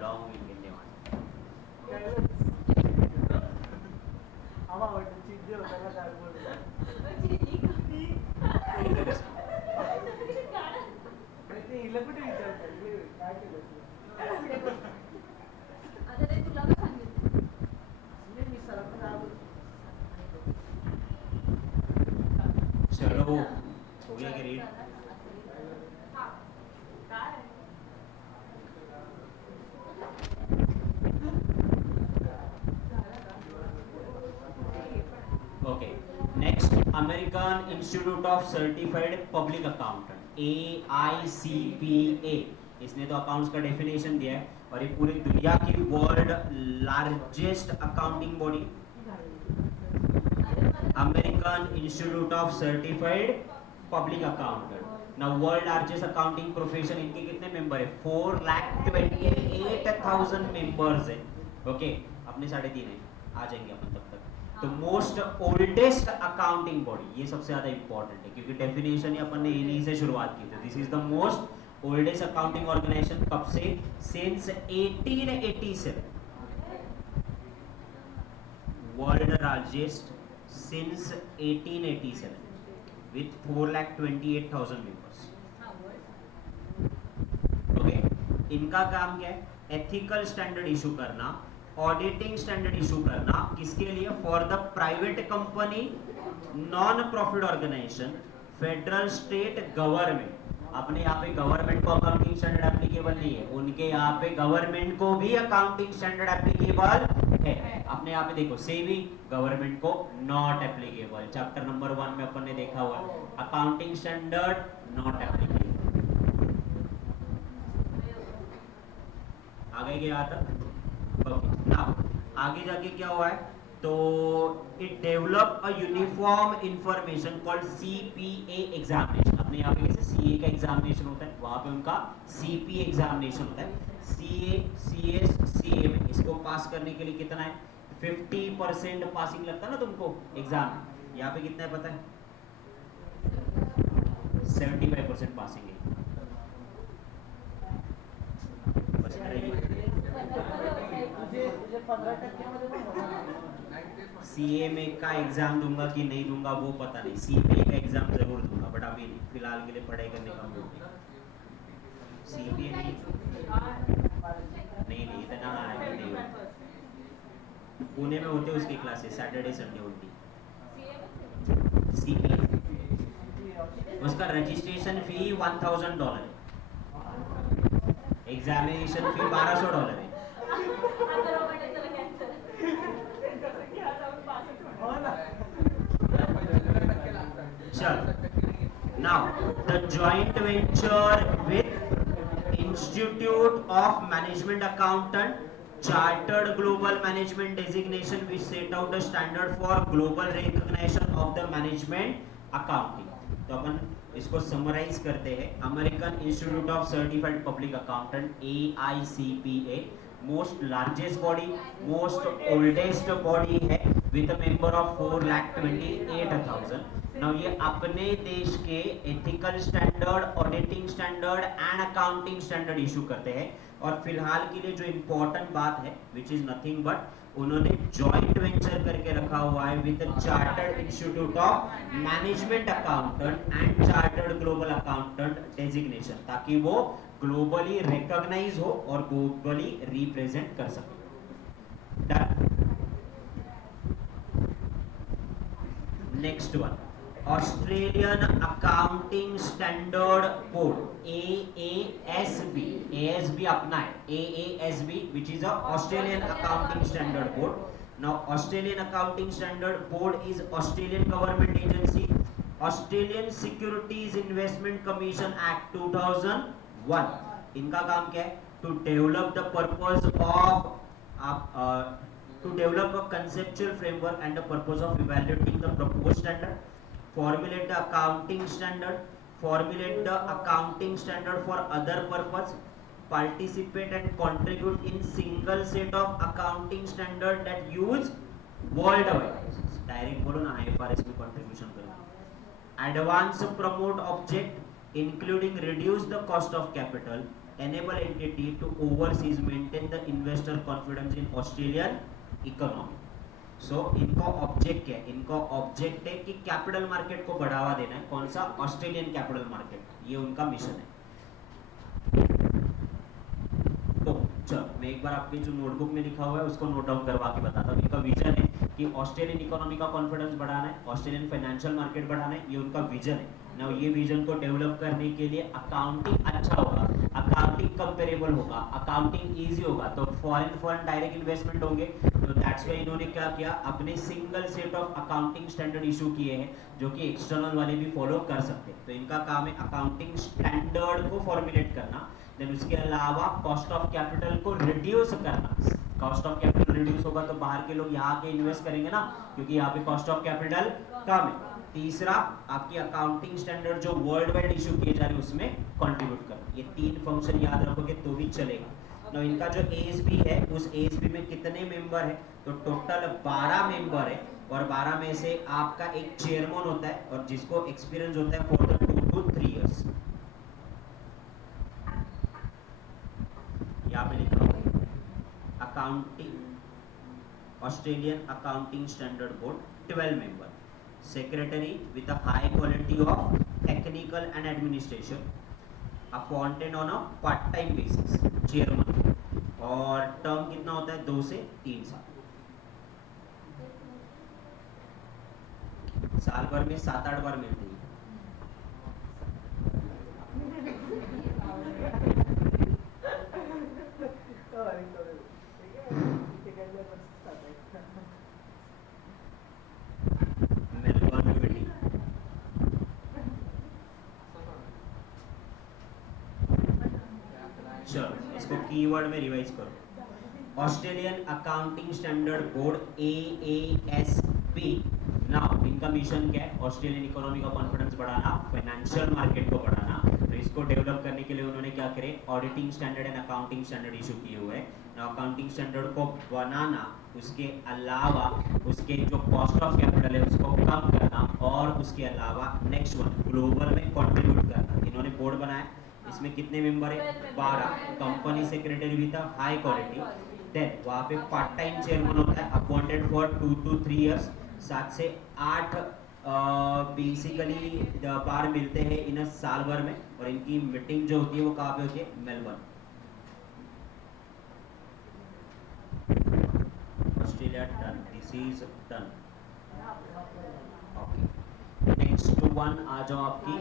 लॉन्ग वीकेंड चलो हो गया कि read? Okay, next American institute of Certified Public Accountant, AICPA। इसने तो अकाउंट्स का डेफिनेशन दिया है, और ये पूरी दुनिया की world largest accounting body, American institute of Certified Public accountant. Now world largest accounting profession, इनके कितने मेंबर है? 4,28,000 मेंबर्स है। ओके, अपने 3.5 है, आ जाएंगे अपन तब तक। तो मोस्ट ओल्डेस्ट अकाउंटिंग बॉडी, ये सबसे ज्यादा इंपॉर्टेंट है क्योंकि डेफिनेशन ही अपन ने इन्हीं से शुरुआत की थी। This is the most oldest accounting organisation, कब से? Since 1887, world largest since 1887 with 4,28,000 members. Okay, इनका काम क्या है? एथिकल स्टैंडर्ड इशू करना, ऑडिटिंग स्टैंडर्ड इशू करना, किसके लिए? For the private company, non profit organisation, federal state government. अपने यहाँ पे गवर्नमेंट को अकाउंटिंग स्टैंडर्ड एप्लीकेबल नहीं है, उनके यहाँ पे गवर्नमेंट को भी अकाउंटिंग स्टैंडर्ड एप्लीकेबल है। अपने यहाँ पे देखो, सेबी गवर्नमेंट को नॉट एप्लीकेबल, चैप्टर नंबर 1 में अपन ने देखा हुआ, अकाउंटिंग स्टैंडर्ड नॉट एप्लीकेबल। आ गए क्या यहाँ तक? ओके, नाउ आगे जाके क्या हुआ है? तो it develop a uniform information called CPA examination. अपने यहाँ पे जैसे CA का एग्जामिनेशन होता है, वहां पे उनका CPA एग्जामिनेशन होता है। CA, CS, CA में इसको पास करने के लिए कितना है? 50% पासिंग लगता है ना तुमको एग्जाम। यहाँ पे कितना है पता है? 75% पासिंग है। बस CA में का एग्जाम दूंगा कि नहीं दूंगा वो पता नहीं, CPA का एग्जाम जरूर दूंगा, बट अभी नहीं, फिलहाल के लिए पढ़ाई करने का मूड नहीं। CPA नहीं इतना नहीं होता। पुणे में होते उसकी क्लासेस, सैटरडे संडे होती। CPA उसका रजिस्ट्रेशन फी $1,000 है, एग्जामिनेशन फी $1,200 है। Now the joint venture with Institute of Management Accountant, Chartered Global Management Designation, which set out the standard for global recognition of the management accounting. तो अपन इसको summarise करते हैं। American institute of Certified Public Accountant, AICPA, most largest body, most oldest body है, with a member of 4,28,000। Now ये अपने देश के ethical standard, auditing standard and accounting standard issue करते हैं। और फिलहाल के लिए जो इम्पोर्टेंट बात है विच इज नथिंग बट उन्होंने जॉइंट वेंचर करके रखा हुआ है with chartered institute of management accountant and chartered global accountant designation, ताकि वो ग्लोबली रिकॉग्नाइज हो और ग्लोबली रिप्रेजेंट कर सके। Next one, Australian accounting standard board AASB। AASB अपना है, AASB which is a Australian Accounting Standard Board. Now Australian Accounting Standard Board is Australian government agency. Australian Securities Investment Commission Act 2001, इनका काम क्या है? To develop the purpose of to develop a conceptual framework and the purpose of evaluating the proposed standard, formulate the accounting standard, formulate the accounting standard for other purpose, participate and contribute in single set of accounting standard that use worldwide, direct बोलो ना IFRS में contribution करो, advance promote object including reduce the cost of capital, enable entity to overseas maintain the investor confidence in Australian economy. सो इनका object क्या है? इनका object है कि कैपिटल मार्केट को बढ़ावा देना है। कौन सा? ऑस्ट्रेलियन कैपिटल मार्केट, ये उनका मिशन है। तो चलो मैं एक बार आपके जो नोटबुक में लिखा हुआ है उसको नोट डाउन करवा के बताता हूँ। इनका विजन है कि ऑस्ट्रेलियन इकोनॉमी का कॉन्फिडेंस बढ़ाना है, ऑस्ट्रेलियन फाइनेंशियल मार्केट बढ़ाना है, ये उनका विजन है ना। ये विजन को डेवलप करने के लिए अकाउंटिंग अच्छा होगा, अकाउंटिंग कंपेरेबल होगा, अकाउंटिंग इजी होगा, तो फॉरेन डायरेक्ट इन्वेस्टमेंट होंगे। तो दैट्स व्हाई इन्होंने क्या किया, अपने single set of accounting standard issue किए हैं जो कि एक्सटर्नल वाले भी फॉलो कर सकते हैं। तो इनका काम है अकाउंटिंग स्टैंडर्ड को फॉर्मुलेट करना, देन उसके अलावा कॉस्ट ऑफ कैपिटल को रिड्यूस करना। कॉस्ट ऑफ कैपिटल रिड्यूस होगा तो बाहर के लोग यहाँ के इन्वेस्ट करेंगे ना, क्योंकि यहाँ पे कॉस्ट ऑफ कैपिटल कम है। तीसरा, आपकी अकाउंटिंग स्टैंडर्ड जो वर्ल्ड वाइड इशू किए जा रहे हैं उसमें कंट्रीब्यूट करना। ये तीन फंक्शन याद रखोगे तो भी चलेगा। तो इनका जो ASB है उस ASB में कितने मेंबर है? तो टोटल 12 मेंबर है, और 12 में से आपका एक चेयरमैन होता है और जिसको एक्सपीरियंस होता है फॉर द 2 to 3 इयर्स। यहाँ पे लिखा हुआ accounting Australian accounting standard board 12 member, secretary with a high quality of technical and administration, appointed on a part time basis, chairman, और टर्म कितना होता है? 2 से 3 साल। साल भर में 7-8 बार मिलती है। चलो इसको कीवर्ड में रिवाइज करो। Australian accounting standard board AASB। Now इनका मिशन क्या है? ऑस्ट्रेलियन इकोनॉमी का कॉन्फिडेंस बढ़ाना, फाइनेंशियल मार्केट को बढ़ाना। तो इसको डेवलप करने के लिए उन्होंने क्या करे? Auditing standard and accounting standard issue किए हुए हैं। नाउ अकाउंटिंग स्टैंडर्ड को बनाना, उसके अलावा उसके जो कॉस्ट ऑफ कैपिटल है उसको कम करना, और उसके अलावा नेक्स्ट वन ग्लोबल में कंट्रीब्यूट करना। इन्होंने बोर्ड बनाया, इसमें कितने मेंबर है? 12। Company secretary with high quality, then वहाँ पे पार्ट टाइम चेयरमैन होता है अपॉइंटेड फॉर 2 to 3 इयर्स। 7 से 8 बेसिकली बार मिलते हैं इन साल भर में, और इनकी मीटिंग जो होती है वो कहाँ पे होती है? Melbourne, Australia. Done, this is done. Okay, next one आ जाओ आपकी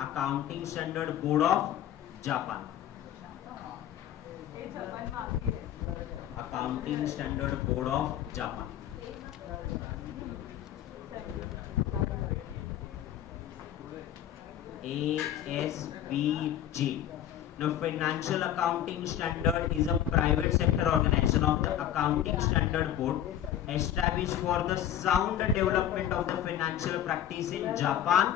accounting standard board of Japan. Accounting standard board of Japan, ASBG. Now, Financial Accounting Standard is a private sector organization of the Accounting Standard Board established for the sound development of the financial practice in Japan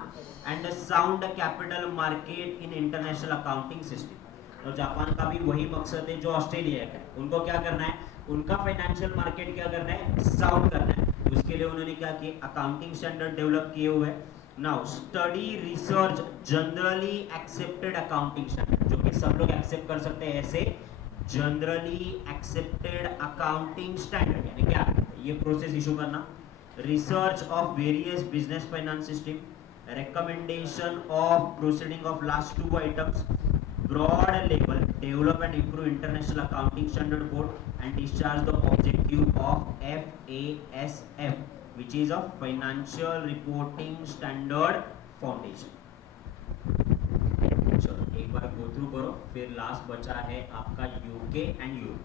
and the sound capital market in international accounting system. तो Japan का भी वही मकसद है जो Australia का है। उनको क्या करना है? उनका फाइनेंशियल मार्केट क्या करना है? साउंड करना है। उसके लिए उन्होंने क्या किया? अकाउंटिंग स्टैंडर्ड डेवलप किए हुए हैं, now study research generally accepted accounting standard, जो कि सब लोग एक्सेप्ट कर सकते हैं ऐसे जनरली एक्सेप्टेड अकाउंटिंग स्टैंडर्ड, यानी क्या ये प्रोसेस इशू करना, research of various business finance system, recommendation of proceeding of last two items, broad level develop and improve international accounting standard board and discharge the objective of FASF, which is a financial reporting standard foundation. चलो एक बार गो through करो, फिर last बचा है आपका UK and Europe.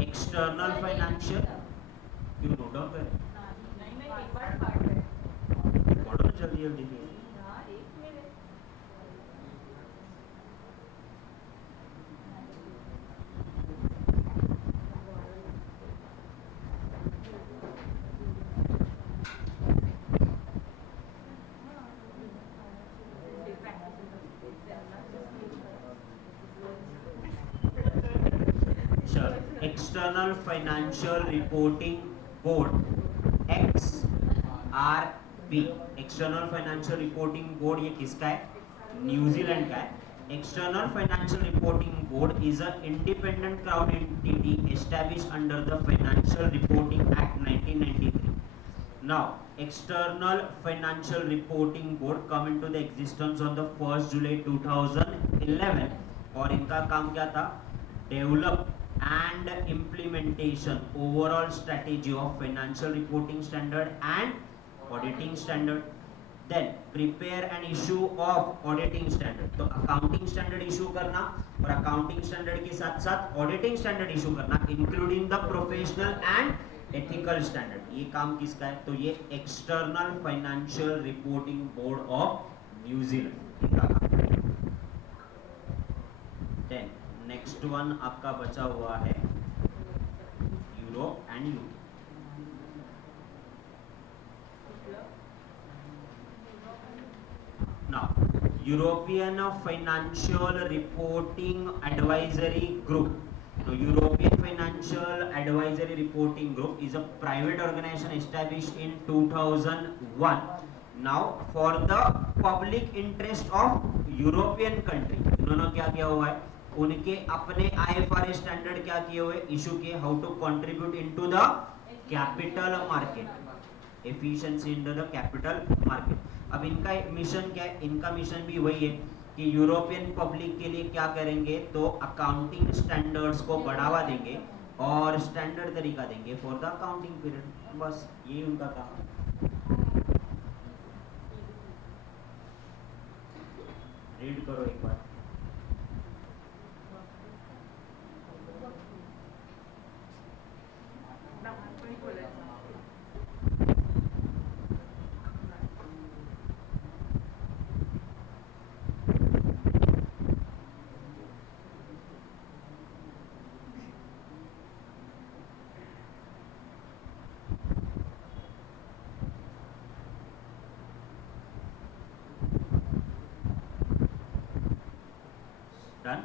External financial क्यों note down करें, पढ़ो ना जल्दी जल्दी. External financial reporting board XRB, external financial reporting board ये किसका है, न्यूजीलैंड का है. External financial reporting board is a independent crown entity established under the financial reporting act 1993. Now, external financial reporting board come into the existence on the 1st July 2011 और इनका काम क्या था, develop and implementation overall strategy of financial reporting standard and auditing standard, then prepare and issue of auditing standard. तो accounting standard issue करना और accounting standard के साथ साथ auditing standard issue करना including the professional and ethical standard. ये काम किसका है, तो ये external financial reporting board of New Zealand इनका काम है. then नेक्स्ट वन आपका बचा हुआ है Europe and UK. Now European financial reporting advisory group. So European Financial Advisory Reporting Group is a private organization established in 2001. Now for the public interest of European country, इन्होंने क्या किया हुआ है, उनके अपने IFRS स्टैंडर्ड क्या किए हुए, इशू किए, how to contribute into the capital market, efficiency in the capital market. अब इनका मिशन क्या है, इनका मिशन भी वही है कि यूरोपियन पब्लिक के लिए क्या करेंगे, तो अकाउंटिंग स्टैंडर्ड्स को बढ़ावा देंगे और स्टैंडर्ड तरीका देंगे फॉर द अकाउंटिंग पीरियड. बस यही उनका काम है. रीड करो एक बार. Done?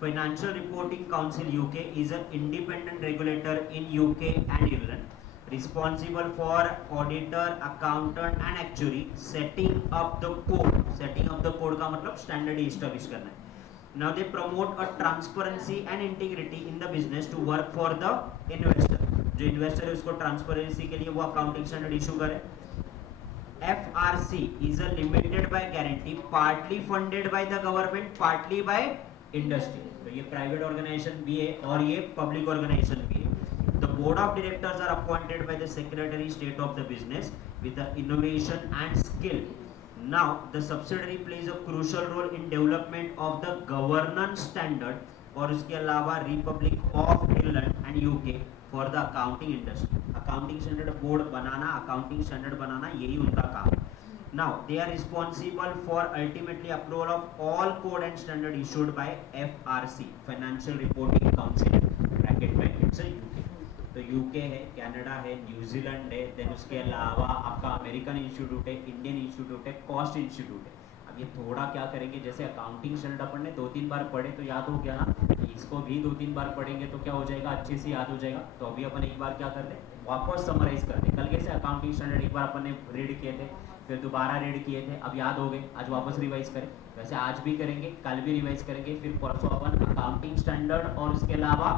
Financial Reporting Council UK is an independent regulator in UK and Ireland. responsible for auditor, accountant and actuary setting up the code. Setting up the code का मतलब standard establish करना है. Now they promote a transparency and integrity in the business to work for the investor. जो investor है उसको transparency के लिए वो accounting standard issue करे. FRC is a limited by guarantee, partly funded by the government, partly by industry. तो ये private organization भी है और ये public organization भी है. The board of directors are appointed by the Secretary State of the business with the innovation and skill. Now the subsidiary plays a crucial role in development of the governance standard और उसके अलावा Republic of Ireland and UK for the accounting industry. Accounting standard board banana, accounting standard बनाना यही उनका काम है. Now they are responsible for ultimately approval of all code and standard issued by FRC, Financial Reporting Council (bracket में it's a UK. तो UK है, Canada है, New Zealand है, then उसके अलावा आपका अमेरिकन इंस्टीट्यूट है, इंडियन इंस्टीट्यूट है, कॉस्ट इंस्टीट्यूट है. अब ये थोड़ा क्या करेंगे, जैसे अकाउंटिंग स्टैंडर्ड अपन ने 2-3 बार पढ़े तो याद हो गया ना, इसको भी 2-3 बार पढ़ेंगे तो क्या हो जाएगा, अच्छे से याद हो जाएगा. तो अभी अपन एक बार क्या कर दे, वापस समराइज कर दे. कल कैसे अकाउंटिंग स्टैंडर्ड एक बार अपन ने रीड किए थे, फिर दोबारा रीड किए थे, अब याद हो गए, आज वापस रिवाइज करें. वैसे आज भी करेंगे, कल भी रिवाइज करेंगे, फिर परसों अपन अकाउंटिंग स्टैंडर्ड और उसके अलावा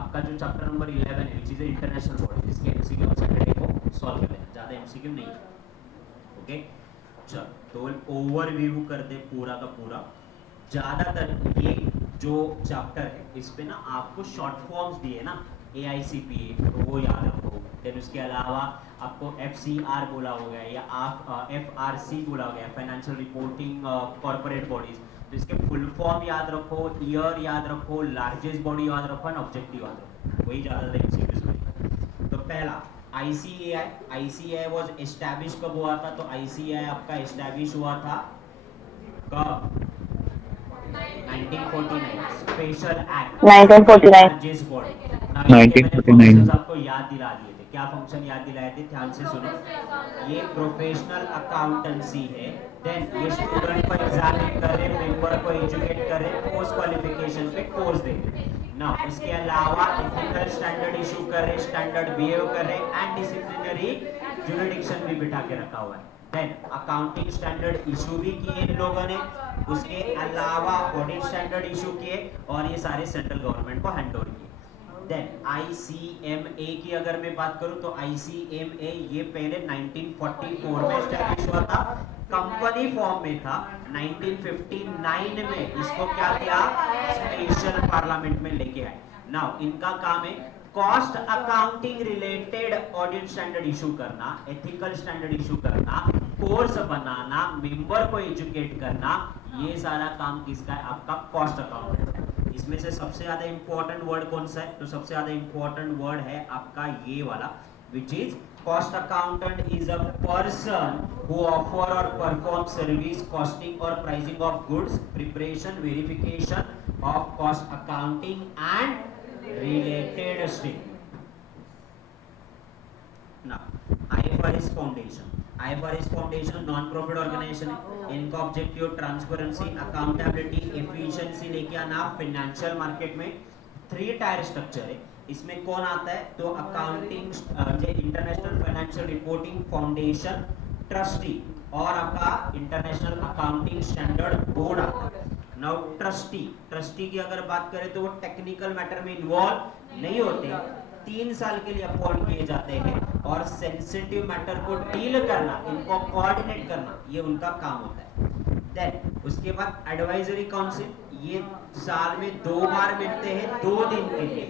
आपका जो चैप्टर नंबर 11 है विच इज इंटरनेशनल बॉडी, जिसके एमसीक्यू हम सैटरडे को सॉल्व कर लेना, ज़्यादा एमसीक्यू नहीं है. ओके चल तो ओवरव्यू करते पूरा का पूरा. ज़्यादातर ये जो चैप्टर है इस पे ना आपको शॉर्ट फॉर्म्स दिए ना, AICPA तो वो याद रखो. फिर उसके अलावा आपको FCR बोला हो गया या FRC बोला हो गया, फाइनेंशियल रिपोर्टिंग कॉर्पोरेट बॉडीज, तो इसके फुल फॉर्म याद रखो, ईयर याद रखो, लार्जेस्ट बॉडी याद रखो एंड ऑब्जेक्टिव याद रखो. वही ज़्यादातर एमसीक्यूज में. तो पहला ICAI वाज एस्टैब्लिश कब हुआ था, तो ICAI आपका एस्टैब्लिश हुआ था कब, 1949. Special act 1949. 1949 आपको याद दिला दिए थे. क्या फंक्शन याद दिलाए थे, ध्यान से सुनो. ये प्रोफेशनल अकाउंटेंसी है, देन ये स्टूडेंट को एग्जामिन कर रहे, मेंबर को एजुकेट कर रहे, पोस्ट क्वालिफिकेशन पे कोर्स दे रहे ना. इसके अलावा एथिकल स्टैंडर्ड इशू कर रहे, स्टैंडर्ड बिहेव कर रहे एंड डिसिप्लिनरी ज्यूरिडिक्शन भी बिठा के रखा हुआ है. देन अकाउंटिंग स्टैंडर्ड इशू भी किए इन लोगों ने, उसके अलावा ऑडिट स्टैंडर्ड इशू किए और ये सारे सेंट्रल गवर्नमेंट को हैंड ओवर किए. देन ICMA की अगर मैं बात करूं तो ICMA ये पहले 1944 में एस्टैब्लिश हुआ था, कंपनी फॉर्म में था. 1959 में इसको क्या किया, स्पेशल पार्लियामेंट में लेके आए. नाउ इनका काम है cost accounting related audit standard issue करना, एथिकल स्टैंडर्ड इशू करना, कोर्स बनाना, मेंबर को एजुकेट करना. ये सारा काम किसका है, आपका कॉस्ट अकाउंटेंट है. इसमें से सबसे ज्यादा इंपॉर्टेंट वर्ड कौन सा है, तो सबसे ज्यादा इंपॉर्टेंट वर्ड है आपका ये वाला, which is cost accountant is a person who offer और परफॉर्म सर्विस कॉस्टिंग और pricing of goods, preparation, verification of cost accounting and related stream. Now, IFRS Foundation non-profit organization है. इनका ऑब्जेक्टिव ट्रांसपेरेंसी, अकाउंटेबिलिटी, एफिशिएंसी लेके आना financial market में. 3 tyre structure है. इसमें कौन आता है, तो accounting international financial reporting foundation, trustee और आपका इंटरनेशनल अकाउंटिंग स्टैंडर्ड बोर्ड आता है. नाउ ट्रस्टी की अगर बात करें तो वो टेक्निकल मैटर में इन्वॉल्व नहीं होते, 3 साल के लिए अपॉइंट किए जाते हैं और सेंसिटिव मैटर को डील करना, इनको कोऑर्डिनेट करना, ये उनका काम होता है. देन उसके बाद एडवाइजरी काउंसिल, ये साल में 2 बार मिलते हैं 2 दिन के लिए.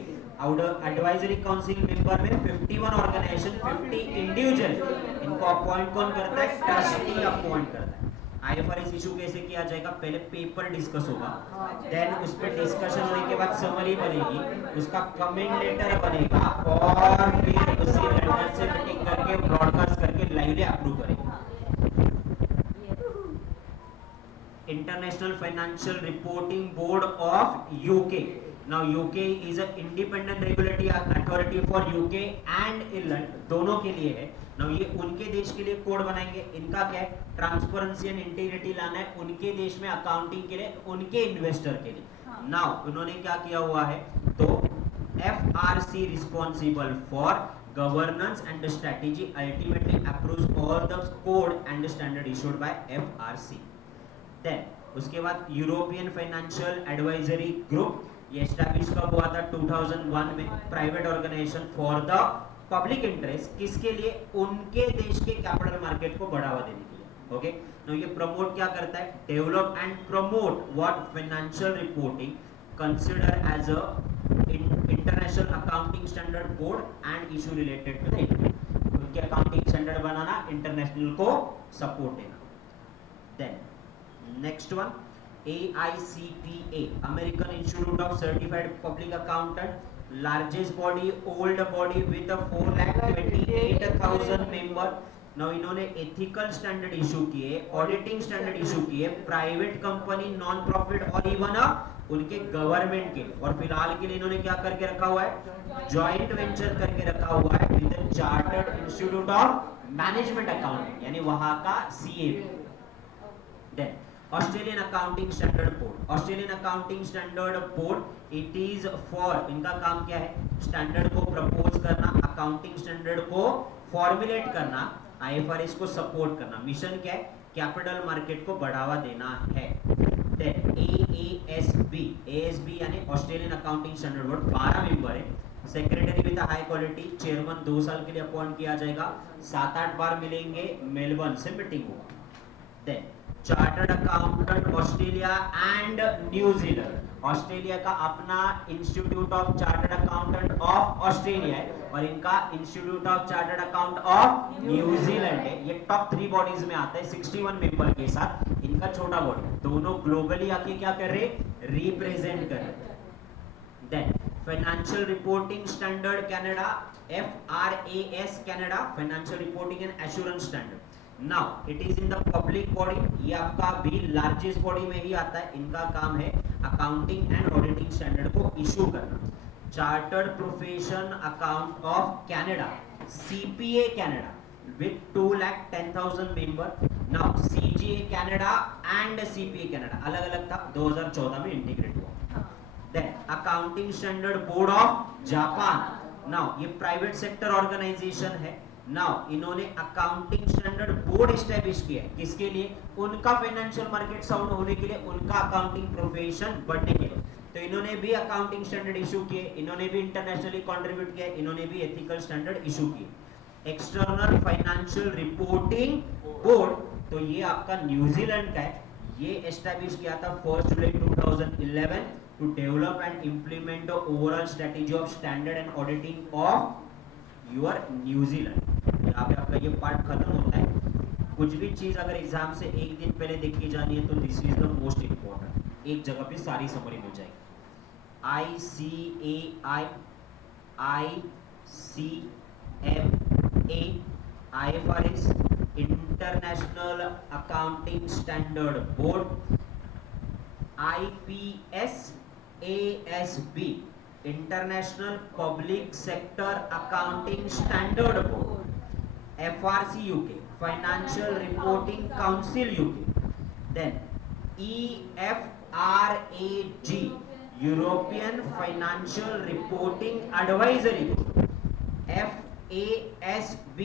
एडवाइजरी काउंसिल मेंबर में 51 ऑर्गेनाइजेशन, 50 इंडिविजुअल, इनको अपॉइंट कौन करता है, ट्रस्टी अपॉइंट करता है. IFRS इशू कैसे किया जाएगा, पहले पेपर डिस्कस होगा, देन उस पर डिस्कशन होने के बाद समरी बनेगी, उसका कमेंट लेटर बनेगा और फिर उसी लेटर से मीटिंग करके ब्रॉडकास्ट करके लाइवली अप्रूव करेंगे. International financial reporting board of UK. Now UK is an independent regulatory authority for UK and Ireland, दोनों के लिए है. Now ये उनके देश के लिए कोड बनाएंगे. इनका क्या है, ट्रांसपेरेंसी एंड इंटीग्रिटी लाना है उनके देश में अकाउंटिंग के लिए, उनके इन्वेस्टर के लिए. नाउ उन्होंने क्या किया हुआ है, तो FRC responsible for governance and the strategy ultimately approves all the code and the standard issued by FRC. Then उसके बाद यूरोपियन फाइनेंशियल एडवाइजरी ग्रुप, ये एस्टैब्लिश कब हुआ था? 2001 में. Private organisation for the public interest, किसके लिए? उनके देश के कैपिटल मार्केट को बढ़ावा देने के लिए. ओके, तो ये प्रमोट क्या करता है? Develop and promote what? Financial reporting consider as a international accounting standard code and issue related to the उनके अकाउंटिंग स्टैंडर्ड बनाना, इंटरनेशनल को सपोर्ट देना. Then next one, AICPA, American Institute of Certified Public Accountant, largest body, old body with a 4,28,000 member. Now इन्होंने ethical standard issue किए, auditing standard issue किए private company, non profit और even उनके government के. और फिलहाल के लिए इन्होंने क्या करके रखा हुआ है? जॉइंट वेंचर करके रखा हुआ है with the chartered institute of management accounting, यानी वहां का CAB. Then Australian accounting standard board, Australian accounting standard board, it is for, इनका काम क्या है? स्टैंडर्ड को प्रपोज करना, अकाउंटिंग स्टैंडर्ड को फॉर्मुलेट करना, IFRS को सपोर्ट करना. मिशन क्या है? कैपिटल मार्केट को बढ़ावा देना है. देन AASB यानी Australian accounting standard board, 12 member है. Secretary with high quality, chairman 2 साल के लिए अपॉइंट किया जाएगा. 7-8 बार मिलेंगे, मेलबर्न से मीटिंग होगा. Then chartered accountant Australia and New Zealand, Australia का अपना institute of chartered accountant of Australia है और इनका institute of chartered account of New Zealand है. ये टॉप 3 बॉडीज में आता है 61 मेंबर के साथ. इनका छोटा बॉडी, दोनों ग्लोबली आके क्या कर रहे? रिप्रेजेंट कर रहे. Then financial reporting standard Canada, FRAS Canada, financial reporting and assurance standard. Now it is in the public body, ये आपका भी लार्जेस्ट बॉडी में ही आता है. इनका काम है अकाउंटिंग एंड ऑडिटिंग स्टैंडर्ड को इशू करना. Chartered profession account of Canada, CPA Canada with 2,10,000 member. Now CGA Canada and CPA Canada अलग अलग था, 2014 में इंटीग्रेट हुआ. Then accounting standard board of Japan, now ये प्राइवेट सेक्टर ऑर्गेनाइजेशन है. नाउ इन्होंने अकाउंटिंग स्टैंडर्ड बोर्ड एस्टैब्लिश किया है, किसके लिए? उनका फाइनेंशियल मार्केट साउंड होने के लिए, उनका अकाउंटिंग प्रोफेशन बढ़ने के लिए. तो इन्होंने भी अकाउंटिंग स्टैंडर्ड इशू किए, इन्होंने भी इंटरनेशनली कंट्रीब्यूट किया, इन्होंने भी एथिकल स्टैंडर्ड इशू किए. एक्सटर्नल फाइनेंशियल रिपोर्टिंग बोर्ड, तो ये आपका न्यूजीलैंड का है. ये एस्टैब्लिश किया था 1 जुलाई 2011 to develop and implement the overall strategy of standard and auditing of your New Zealand. यहाँ पे आपका ये पार्ट खत्म होता है. कुछ भी चीज अगर एग्जाम से एक दिन पहले देखी जानी है तो this is the most important. एक जगह पे सारी समरी मिल जाएगी. ICAI, ICMA, IFRS, international accounting standard board, IPS, ASB, international public sector accounting standard board, FRC UK, financial reporting council UK. Then EFRAG, European financial reporting advisory group, FASB,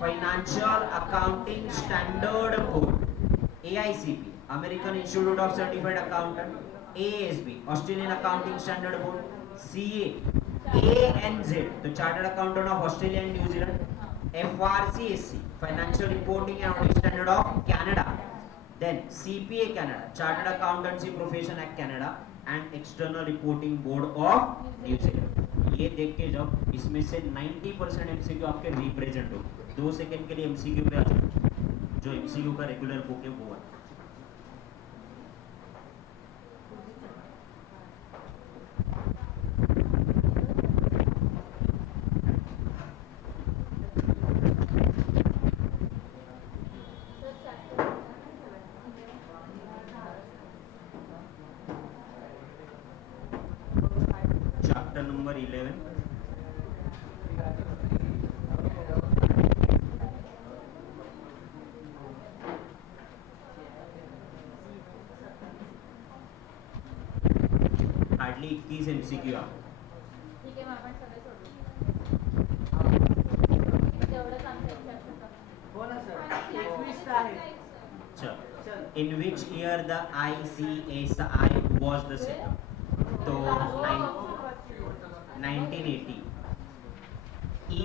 financial accounting standard board, AICP, American institute of certified accountant, ASB, Australian accounting standard board, CA, ANZ, तो chartered accountant of Australia and New Zealand, FRCSC, financial reporting and audit standard of Canada. Then CPA Canada, chartered accountancy profession act Canada and external reporting board of New Zealand. ये देख के जब इसमें से 90% MCQ आपके represent हो, 2 second के लिए MCQ पे आ जाओ. जो MCQ का रेगुलर बुक है वो है. Chapter number 11, hardly 21 MCQ. ठीक आहे, मग आपण सगळे सोडू. चल in which year the ICSI was the setup तो 1980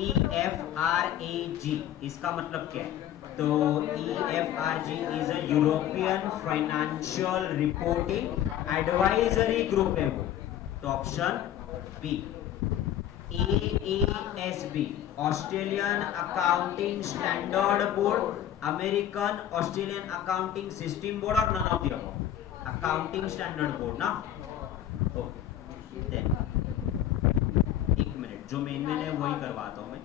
EFRAG इसका मतलब क्या है तो EFRG is a European financial reporting advisory group है वो तो option B AASB Australian accounting standard board American Australian accounting system board और none of the above accounting standard board ना ओके देन एक मिनट जो मेन है वही करवाता हूँ मैं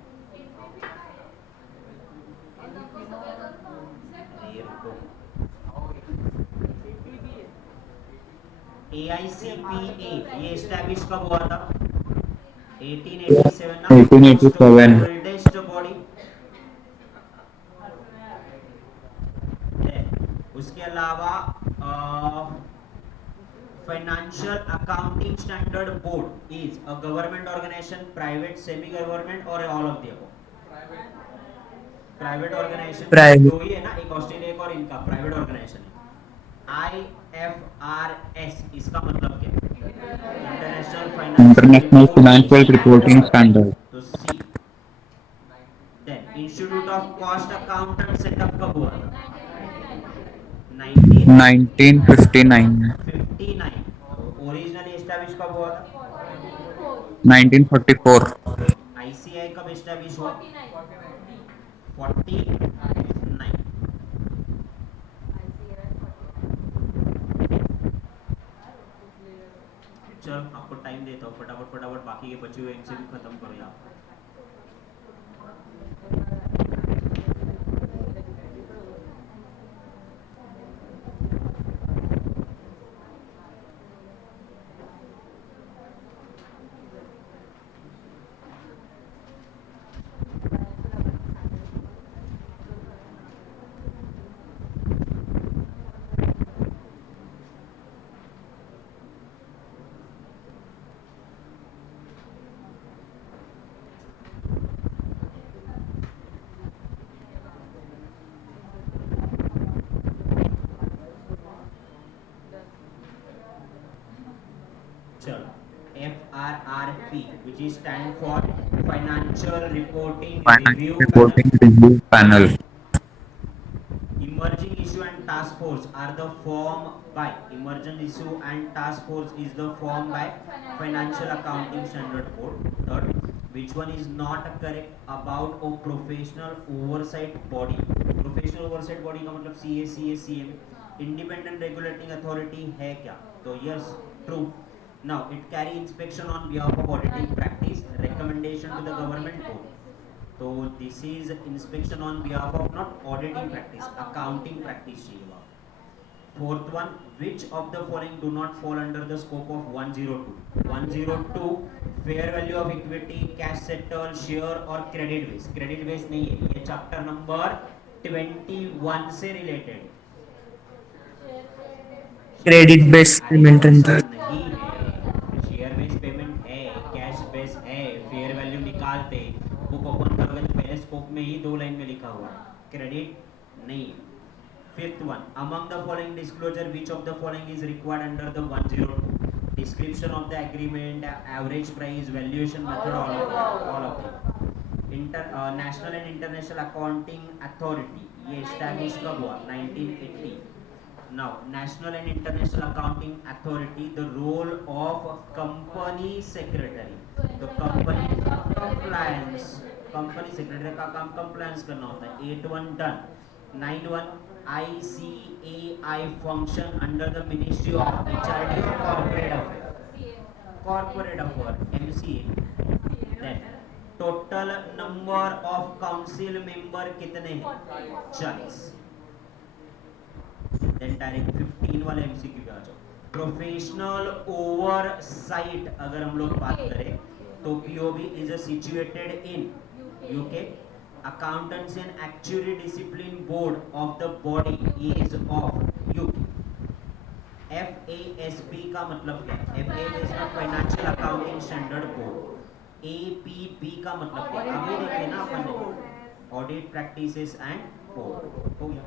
अरे रुको AICPA ये एस्टैब्लिश कब हुआ था 1887 ना 1887 ओल्डेस्ट बॉडी उसके अलावा financial accounting standard board is a government organisation private semi government और all of the above private organisation Private. दो ही है ना एक ऑस्ट्रेलिया का और इनका प्राइवेट ऑर्गेनाइजेशन है IFRS इसका मतलब क्या है International Financial Reporting Standard. तो C then institute of cost accountant setup कब हुआ था 1959 1959 ओरिजिनली एस्टैब्लिश कब हुआ था 1944 ICI कब एस्टैब्लिश हुआ 49 चल आपको टाइम देता हूँ फटाफट फटाफट बाकी के बचे हुए एमसीक्यू खत्म करो यहाँ चलो FRRP which is stand for Financial Reporting Financial Review Reporting Panel. Review Panel. Emerging issue and task force are the form by emergent issue and task force is the form by Financial Accounting Standard Board. Third, which one is not correct about a professional oversight body? Professional oversight body का मतलब CA, CA, CMA. Independent regulating authority है क्या? तो yes, true. Now it carry inspection on behalf of auditing practice, recommendation to the government board. So this is inspection on behalf of not auditing practice, accounting practice चाहिए वहाँ. Fourth one, which of the following do not fall under the scope of 102? 102 fair value of equity, cash settle, share और credit base. Credit base नहीं है, ये chapter number 21 से related. Credit based payment and नहीं है share based payment है cash base है fair value निकालते बुक ओपन करोगे तो पहले स्कोप में ही 2 लाइन में लिखा हुआ है क्रेडिट नहीं है fifth one among the following disclosure which of the following is required under the 102 description of the agreement average price valuation method all of them national and international accounting authority ये establish कब हुआ 1980 Now, National and International Accounting Authority, the role of company secretary. तो company secretary का काम compliance करना होता है. 8-1 done. 9-1 ICAI function under the Ministry of HRD or Corporate Affairs. Corporate Affairs, MCA. Then total number of council member कितने हैं? 40. Then direct 15 वाले MCQ पे आ जाओ प्रोफेशनल ओवरसाइट अगर हम लोग बात करें तो POB is situated in UK accountants and actuary discipline board of the body is of UK FASB का मतलब क्या है FASB का financial accounting standard board APB का मतलब क्या अभी देखिए ना अपन ऑडिट प्रैक्टिसेस एंड 4 हो गया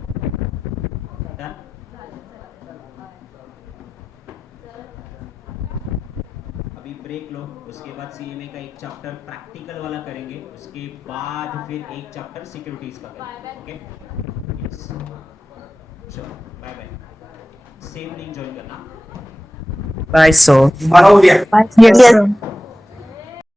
डन। अभी ब्रेक लो, उसके बाद सीएमए का एक चैप्टर प्रैक्टिकल वाला करेंगे, उसके बाद फिर एक चैप्टर सिक्योरिटीज का करेंगे। ओके यस चलो bye bye. Same link join करना। Bye, sir. Bye, Yes, sir. sir.